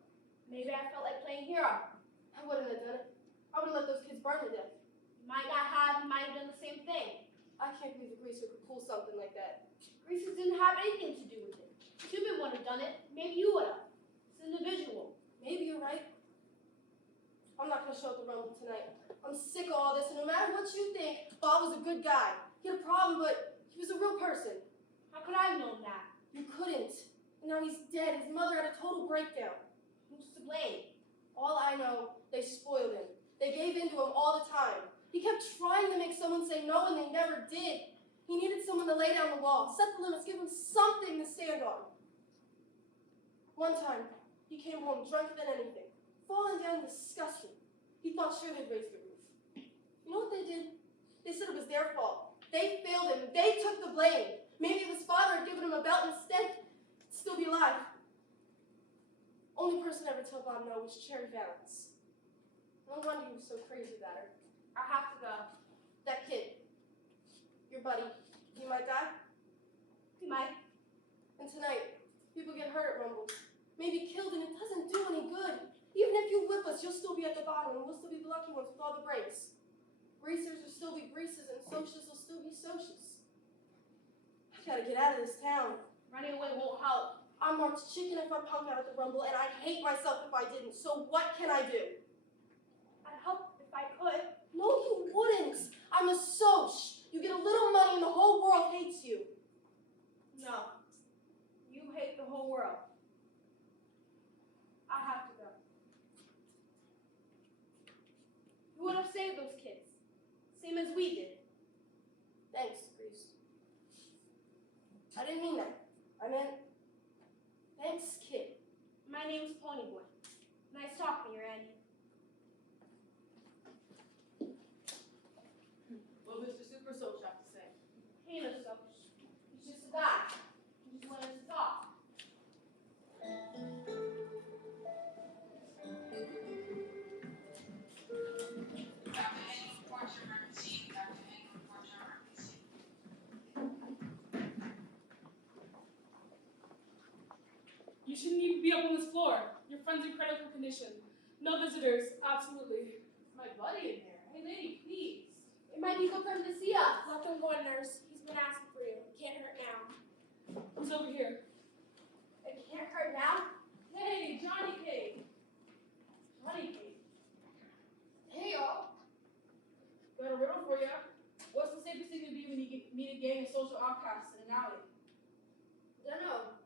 Maybe I felt like playing hero. I wouldn't have done it. I would have let those kids burn to death. You might not have, you might have done the same thing. I can't believe a greaser could pull something like that. Greasers didn't have anything to do with it. Cupid would have done it. Maybe you would have. It's individual. Maybe you're right. I'm not gonna show up the rumble tonight. I'm sick of all this, and no matter what you think, Bob was a good guy. He had a problem, but he was a real person. How could I have known that? You couldn't. And now he's dead. His mother had a total breakdown. Who's to blame? All I know, they spoiled him. They gave in to him all the time. He kept trying to make someone say no, and they never did. He needed someone to lay down the law, set the limits, give him something to stand on. One time, he came home drunker than anything, falling down disgusted. He thought sure they'd raise the roof. You know what they did? They said it was their fault. They failed him. They took the blame. Maybe if his father had given him a belt instead, he'd still be alive. Only person ever to tell Bob no was Cherry Valance. No wonder he was so crazy about her. I have to go. That kid, your buddy, he might die. You might. And tonight, people get hurt at rumbles, maybe killed, and it doesn't do any good. Even if you whip us, you'll still be at the bottom, and we'll still be the lucky ones with all the breaks. Greasers will still be greasers, and socialists will still be socialists. I gotta get out of this town. Running away won't help. I'm marked chicken if I punk out at the rumble, and I'd hate myself if I didn't. So what can I do? I'd help if I could. No, you wouldn't. I'm a soc. You get a little money, and the whole world hates you. No. You hate the whole world. I have to go. You would have saved those kids. Same as we did. Thanks, Grease. I didn't mean that. I meant, thanks, kid. My name's Ponyboy. Nice talking to you, Randy. What Mr. Super Soul have to say? He ain't a selfish. He's just a guy. He just wanted to talk. Dr. Henry reports your emergency. Dr. Henry reports your emergency. You shouldn't even be up on this floor. Your friend's in critical condition. No visitors, absolutely. My buddy in there. Hey, lady, please. It might be good for him to see us. Let them go in, nurse. He's been asking for you. It can't hurt now. Who's over here? It can't hurt now. Hey, Johnny Cake. Johnny Cake. Hey, y'all. Got a riddle for you. What's the safest thing to do when you meet a gang of social outcasts in an alley? Dunno.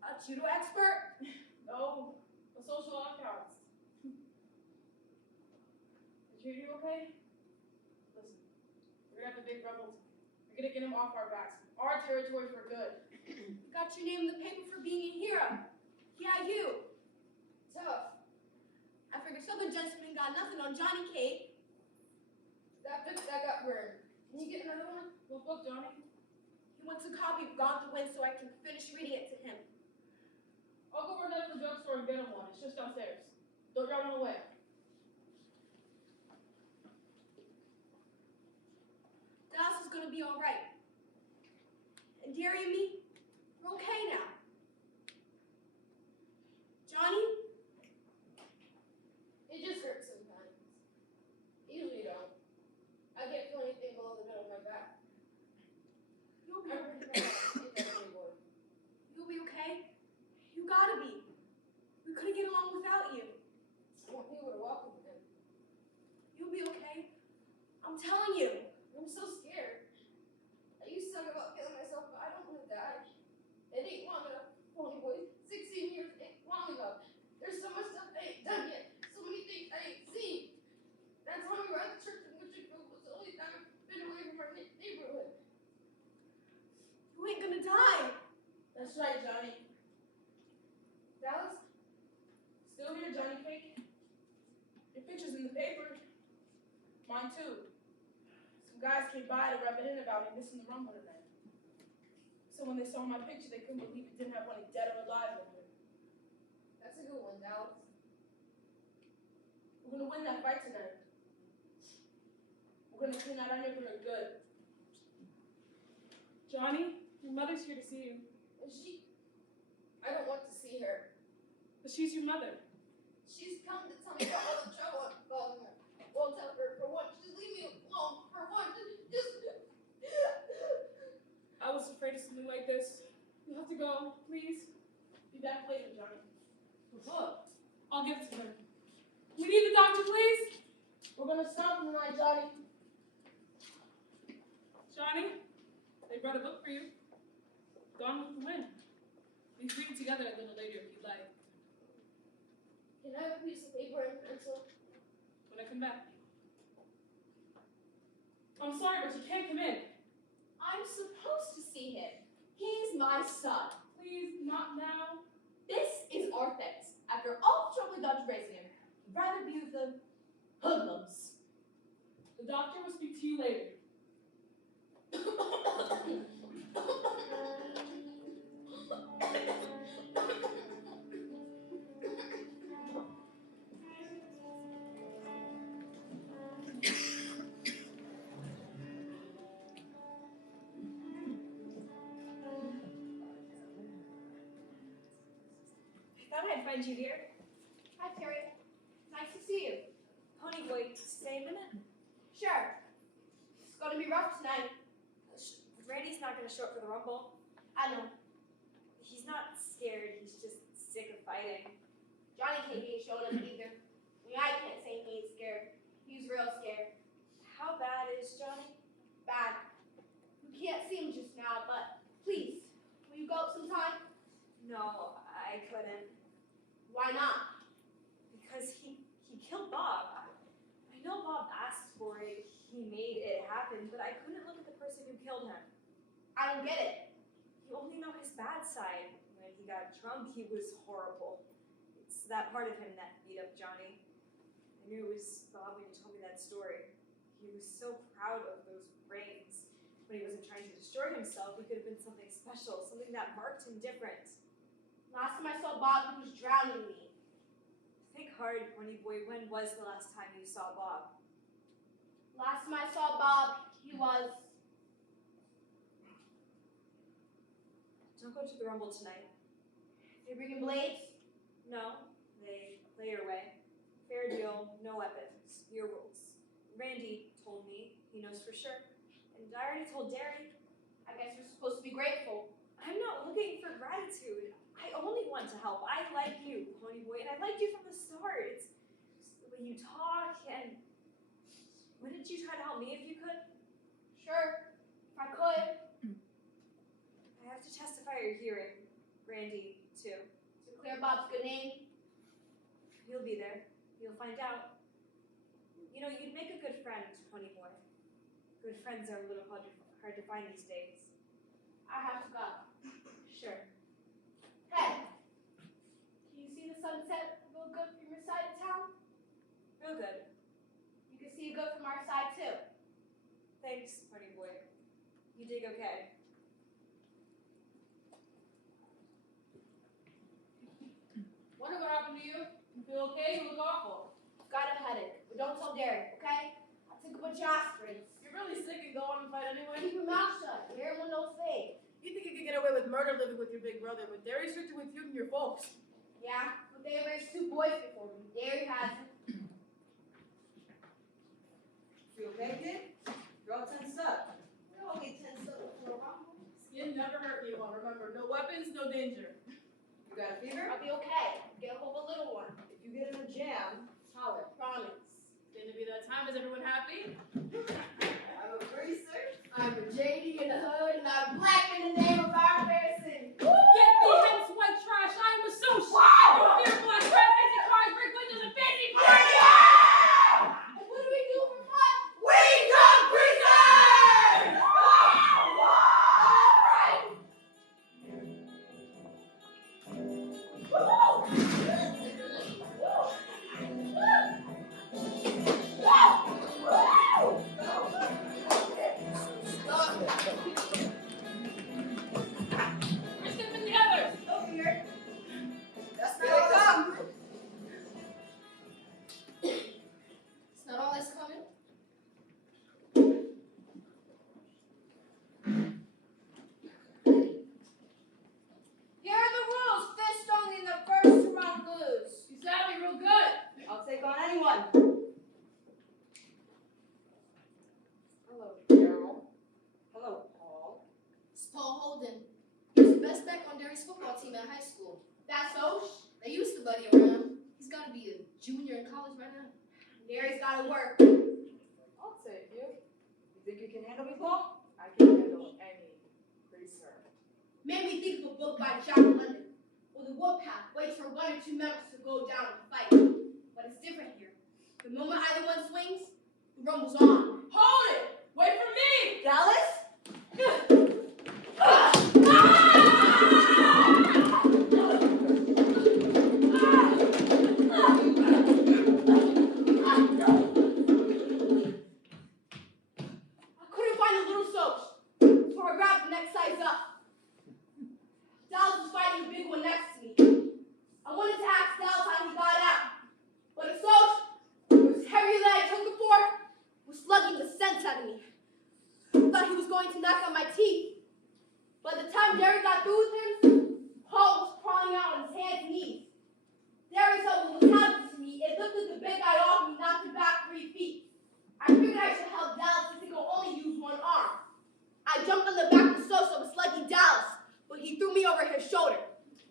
A judo expert? No, a social outcast. Is you okay? Listen, we're gonna have a big rebel. We're gonna get him off our backs. Our territories were good. You got your name in the paper for being a hero. Yeah, you. Tough. I figured Southern gentleman got nothing on Johnny Cake. That book that got burned. Can you get another one? What book, Johnny? He wants a copy of Gone to Win so I can finish reading it to him. I'll go run down to the drugstore and get him one. It's just downstairs. Don't run away. Dallas is gonna be alright. And Darry and me, we're okay now. Johnny? It just hurts sometimes. Usually don't. I can't feel anything below the middle of my back. You'll be I'm okay. You'll be okay. You gotta be. We couldn't get along without you. I want people to walk with him. You'll be okay. I'm telling you. I'm so scared. I used to talk about killing myself, but I don't want to die. It ain't long enough, Ponyboy. 16 years ain't long enough. There's so much stuff I ain't done yet. So many things I ain't seen. That time we were at the church in Wichita was the only time I've been away from our neighborhood. You ain't gonna die. That's right, Johnny. Dallas? Still here, Johnny Cake? Your picture's in the paper. Mine too. So Some guys came by to rub it in about me missing the rumble tonight. So when they saw my picture, they couldn't believe it didn't have one dead or alive over it. That's a good one, Dallas. We're gonna win that fight tonight. We're gonna clean out our neighborhood good. Johnny, your mother's here to see you. I don't want to see her. But she's your mother. She's come to tell me about all the trouble I'm causing her. Well, tell her, for one, just leave me alone. For one, just... I was afraid of something like this. You have to go, please. Be back later, Johnny. What's up? I'll give it to her. We need the doctor, please. We're gonna stop tonight, Johnny. Johnny, they brought a book for you. Gone with the Wind. We can read it together a little later if you'd like. Can I have a piece of paper and pencil? When I come back. I'm sorry, but you can't come in. I'm supposed to see him. He's my son. Please, not now. This is our fence. After all the trouble we've done to raising him, we'd rather be with the hoodlums. The doctor will speak to you later. I thought I'd find you here. Hi, Peri. Nice to see you. Ponyboy, stay a minute. Sure. It's going to be rough tonight. Randy's not going to show up for the rumble. I know. He's not scared. He's just sick of fighting. Johnny can't be showing up either. I mean, I can't say he ain't scared. He's real scared. How bad is Johnny? Bad. You can't see him just now, but please, will you go up sometime? No, I couldn't. Why not? Because he killed Bob. I know Bob asked for it. He made it happen, but I couldn't look at the person who killed him. I don't get it. You only know his bad side. When he got drunk, he was horrible. It's that part of him that beat up Johnny. I knew it was Bob when you told me that story. He was so proud of those brains. When he wasn't trying to destroy himself, he could have been something special, something that marked him different. Last time I saw Bob, he was drowning me. Think hard, Ponyboy. When was the last time you saw Bob? Last time I saw Bob, he was... Don't go to the rumble tonight. They bringing blades? No, they play your way. Fair deal, no weapons. Your rules. Randy told me, he knows for sure. And I already told Darry. I guess you're supposed to be grateful. I'm not looking for gratitude. I only want to help. I like you, Ponyboy, and I liked you from the start. It's just the way you talk, and wouldn't you try to help me if you could? Sure, if I could. I have to testify your hearing. Randy, too. To clear Bob's good name. You'll be there. You'll find out. You know, you'd make a good friend, Ponyboy. Good friends are a little hard to find these days. I have to go. Sure. Hey, can you see the sunset real good from your side of town? Real good. You can see it good from our side too. Thanks, Ponyboy. You dig okay. Wonder what happened to you? You feel okay? You look awful. Got a headache, but don't tell Darry, okay? I took a bunch of aspirins. You're really sick and go on and fight anyway. Keep your mouth shut. Everyone knows things. You think you could get away with murder living with your big brother, but Darry's stricter with you than your folks. Yeah, but they raised 2 boys before me. Darry hasn't. You okay, kid? You're all tensed up. We're only tensed up before a rumble. Skin never hurt anyone. Remember, no weapons, no danger. You got a fever? I'll be okay. Get a hold of a little one. If you get in a jam, holler. Promise. It's going to be that time. Is everyone happy? I'm a greaser. I'm a JD in the hood, and I'm black in the name of our person. Get thee hence, white trash! I am a social! Wow. Fearful, I grab fancy cars, break windows, and fancy parties! And what do we do for fun? We come greasers! All right. junior in college right now. Darry's gotta work. I'll take you. You think you can handle me, Paul? I can handle any research. Made me think of a book by Jack London, where the warpath waits for 1 or 2 members to go down in the fight. But it's different here. The moment either one swings, the rumble's on. Hold it! Wait for me! Dallas? I couldn't find the little soap, so I grabbed the next size up. Dallas was fighting a big one next to me. I wanted to ask Dallas how he got out, but the soap, whose heavy leg I took it for, was slugging the sense out of me. I thought he was going to knock out my teeth. By the time Darry got through with him, Paul was crawling out on his hands and knees. Darry saw what was happening to me. It looked like the big guy off me knocked him back 3 feet. I figured I should help Dallas since he could only use one arm. I jumped on the back of the sofa and was slugging Dallas, but he threw me over his shoulder.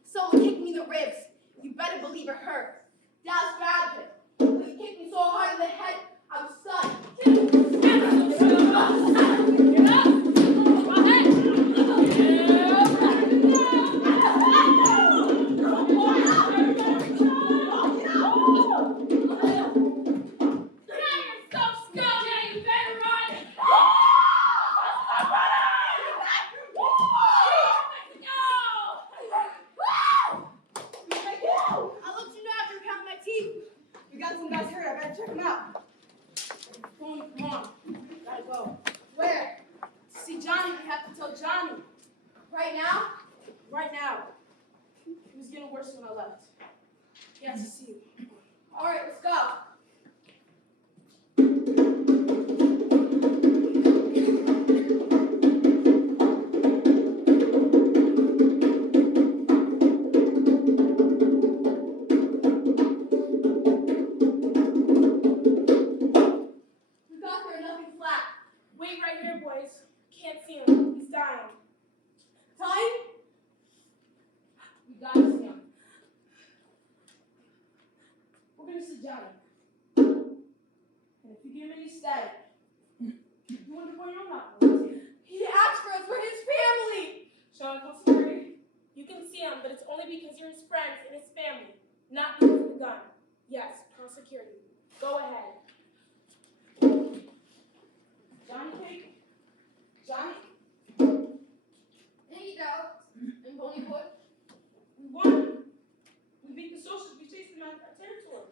Someone kicked me in the ribs. You better believe it hurt. Dallas grabbed him, but he kicked me so hard in the head, I was stunned. Get up! Go ahead! I'll let you know after I count my teeth. You got some guys hurt. I better check them out. Tony, come on. Gotta go. Where? To see Johnny, we have to tell Johnny. Right now? Right now. It was getting worse when I left. He has to see you. All right, let's go. We got there, nothing flat. Wait right here, boys. Can't see him. He's dying. Time? We gotta see him. We're gonna see Johnny. And if you give him any static, you wonder where you're not going to. He asked for us. We're his family. Shall I call security? You can see him, but it's only because you're his friends and his family, not because of the gun. Yes, call security. Go ahead. Johnny cake? Johnny? There you go. And Ponyboy. We won. We beat the socials. We chased them out of our territory.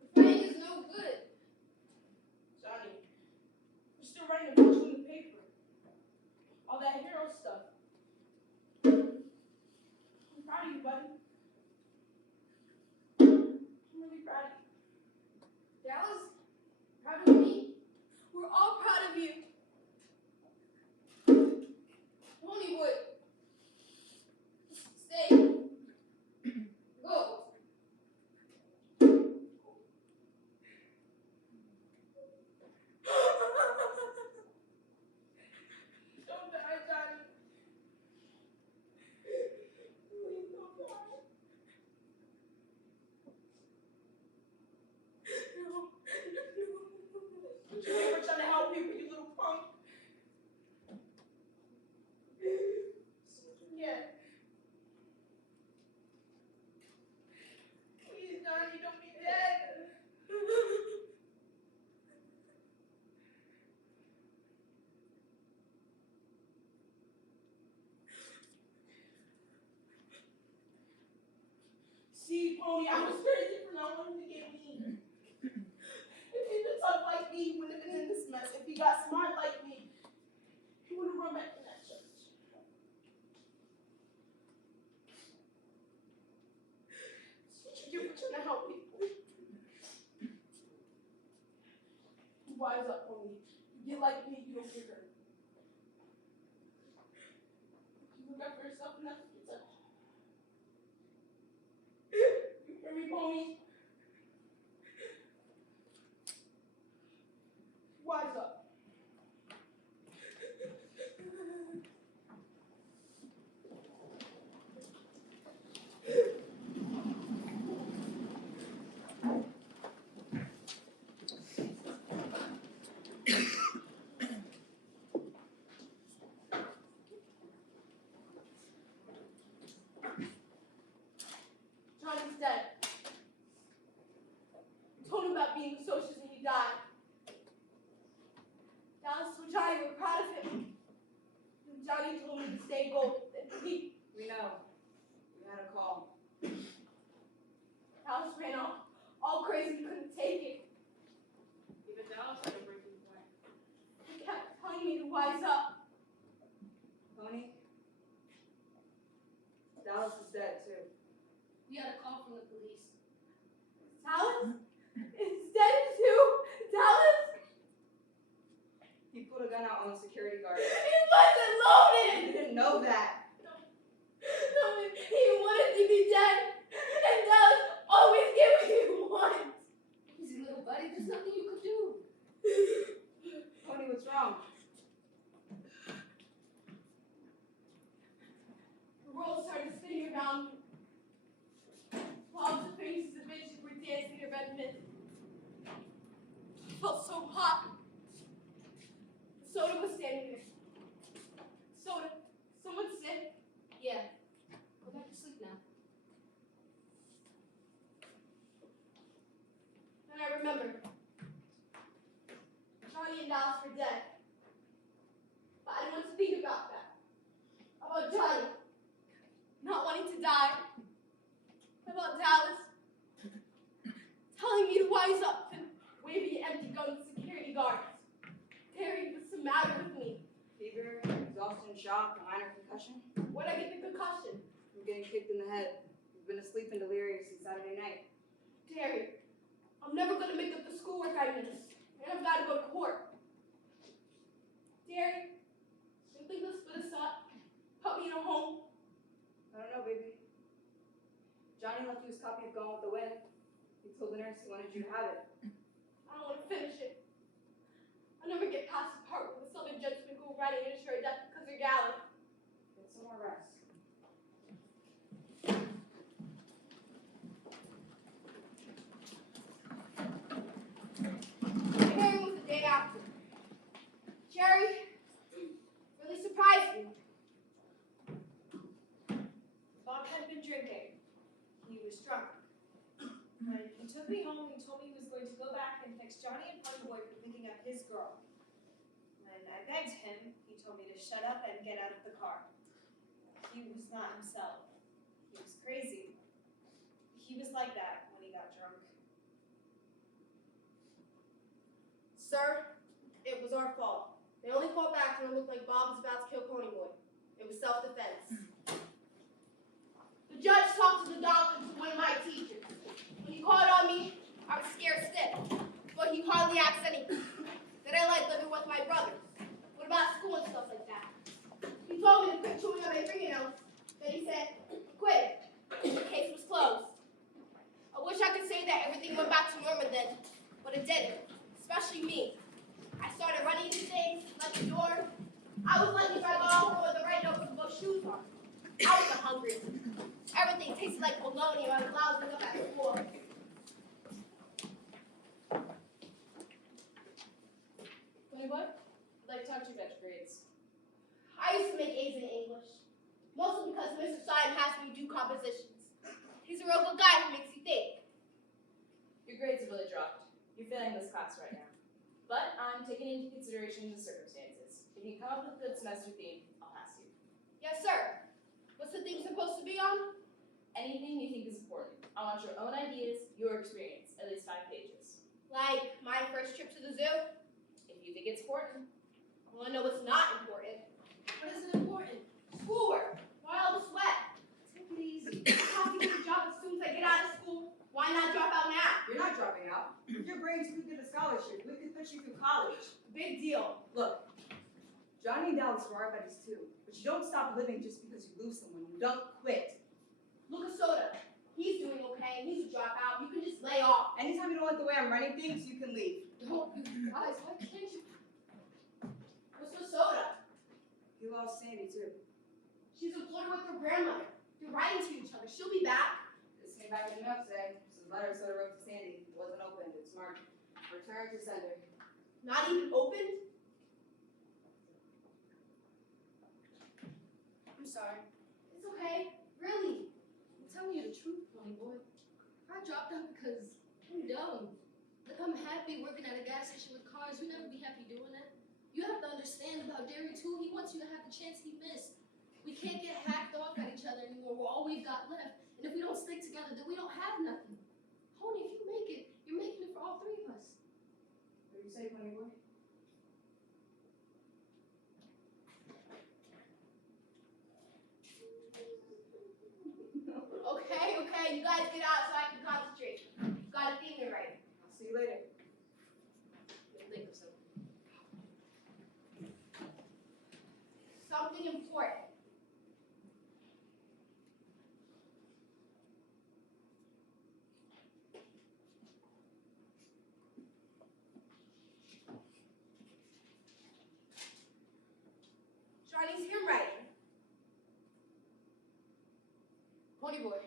The fighting is no good. Johnny, we're still writing a bunch in the paper. All that hero stuff. I'm proud of you, buddy. I'm really proud of you. Dallas, proud of me? We're all proud of you. Ponyboy. Stay. Go. Don't die, Johnny. Please don't die. No. But you ain't ever trying to help people, you little punk. Yeah. Please, Johnny, don't be dead. See, Pony, I was very different. I wanted to get mean. If he'd been tough like me, he wouldn't have been in this mess. If he got smart like me, he would have run back to that church. That's what you get for trying to help people. Wise up, Pony. You get like me, you don't get hurt. You look out for yourself and that's what you touch. You hear me, Pony? Wise up. me in the socials and he died. Dallas told Johnny we were proud of him. And Johnny told me to stay gold. And We know. We had a call. Dallas ran off, all crazy, he couldn't take it. Even Dallas had a breaking point. He kept telling me to wise up. Pony? Dallas is dead, too. We had a call from the police. Dallas is dead too. Dallas? He pulled a gun out on the security guard. He wasn't loaded. You didn't know that. No, he wanted to be dead. And Dallas always gave what he wants. Easy, little buddy. There's nothing you could do. Pony, what's wrong? The world started spinning around me. Lots of faces of bitches were dancing their Redmond. I felt so hot. Soda was standing there. Soda, someone sick? Yeah. Go back to sleep now. And I remember Johnny and Dallas were dead. But I didn't want to think about that. About Johnny not wanting to die. About Dallas telling me to wise up and waving an empty gun at security guards. Darry, what's the matter with me? Fever, exhaustion, shock, a minor concussion. Where'd I get the concussion? From getting kicked in the head. You've been asleep and delirious since Saturday night. Darry, I'm never going to make up the schoolwork I missed. And I've got to go to court. Darry, you think they'll split us up? Put me in a home? I don't know, baby. Johnny left you his copy of Gone with the Wind. He told the nurse he wanted you to have it. I don't want to finish it. I'll never get past the part where the Southern gentlemen go riding into her death because they're gallant. Get some more rest. The hearing was the day after. Jerry really surprised me. Bob had been drinking. He was drunk. When he took me home, he told me he was going to go back and fix Johnny and Ponyboy for picking up his girl. When I begged him, he told me to shut up and get out of the car. He was not himself. He was crazy. He was like that when he got drunk. Sir, it was our fault. They only fought back when it looked like Bob was about to kill Ponyboy. It was self-defense. The judge talked to the doctor to one of my teachers. When he called on me, I was scared stiff. But he hardly asked anything. That I liked living with my brothers. What about school and stuff like that? He told me to quit chewing on my fingernails. Then he said, quit. The case was closed. I wish I could say that everything went back to normal then, but it didn't. Especially me. I started running into things, like the door. I was lucky if I got off with the right note with both shoes on. I was hungry. Everything tasted like bologna when I was lounging up at the floor. Ponyboy, I'd like to talk to you about your grades. I used to make A's in English. Mostly because Mr. Syme has me do compositions. He's a real good guy who makes you think. Your grades have really dropped. You're failing this class right now. But I'm taking into consideration the circumstances. If you come up with a good semester theme, I'll pass you. Yes, sir. What's the thing supposed to be on? Anything you think is important. I want your own ideas, your experience, at least 5 pages. Like my first trip to the zoo? If you think it's important. I want to know what's not important. What isn't important? Schoolwork. Why all the sweat? Take it easy. I have to get a job as soon as I get out of school. Why not drop out now? You're not dropping out. If your grades could get a scholarship, we could put you through college. Big deal. Look, Johnny and Dallas were our buddies too. But you don't stop living just because you lose someone. You don't quit. Look at Soda. He's doing okay and he's a dropout. You can just lay off. Anytime you don't like the way I'm running things, you can leave. Don't you guys, why can't you? What's with Soda? He lost Sandy too. She's in Florida with her grandmother. They're writing to each other. She'll be back. This came back in the mail today. This is a letter Soda wrote to Sandy. It wasn't opened. It's marked return to sender. Not even opened? I'm sorry. It's okay. Really. I'm telling you the truth, Ponyboy. I dropped out because I'm dumb. Like, I'm happy working at a gas station with cars. You never be happy doing that. You have to understand about Darry, too. He wants you to have the chance he missed. We can't get hacked off at each other anymore. We're all we've got left. And if we don't stick together, then we don't have nothing. Pony, if you make it, you're making it for all three of us. What do you say, Ponyboy? Okay, you guys get out so I can concentrate. Got a thing to write. I'll see you later. Think of something. Something important. Johnny's handwriting. Ponyboy,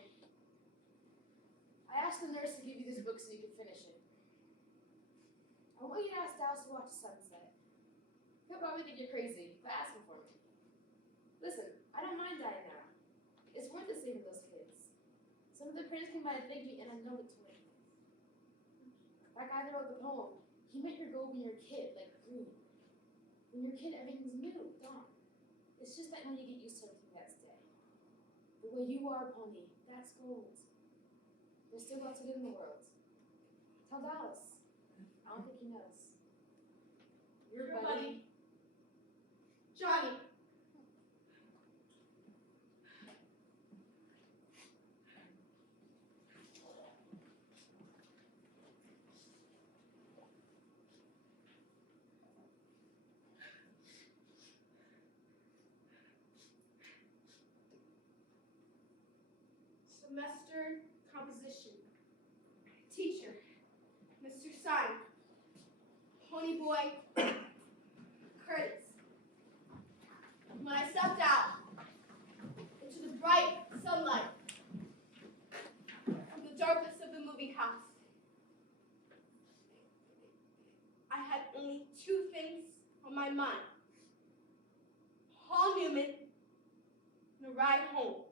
I asked the nurse to give you this book so you can finish it. I want you to ask Dallas to watch the sunset. He'll probably think you're crazy, but ask him for me. Listen, I don't mind dying now. It's worth it saving those kids. Some of the critics came by to thank me, and I know it's worth it. That guy that wrote the poem, he meant your goal when you're a kid, like green. When you're a kid, everything's new, dawn. It's just that when you get used to everything that's dead. The way you are, Pony, that's gold. There's still lots to do in the world. Tell Dallas. I don't think he knows. Your buddy, Johnny. Semester composition. Teacher, Mr. Syme. Ponyboy, Curtis. When I stepped out into the bright sunlight from the darkness of the moving house, I had only two things on my mind: Paul Newman and a ride home.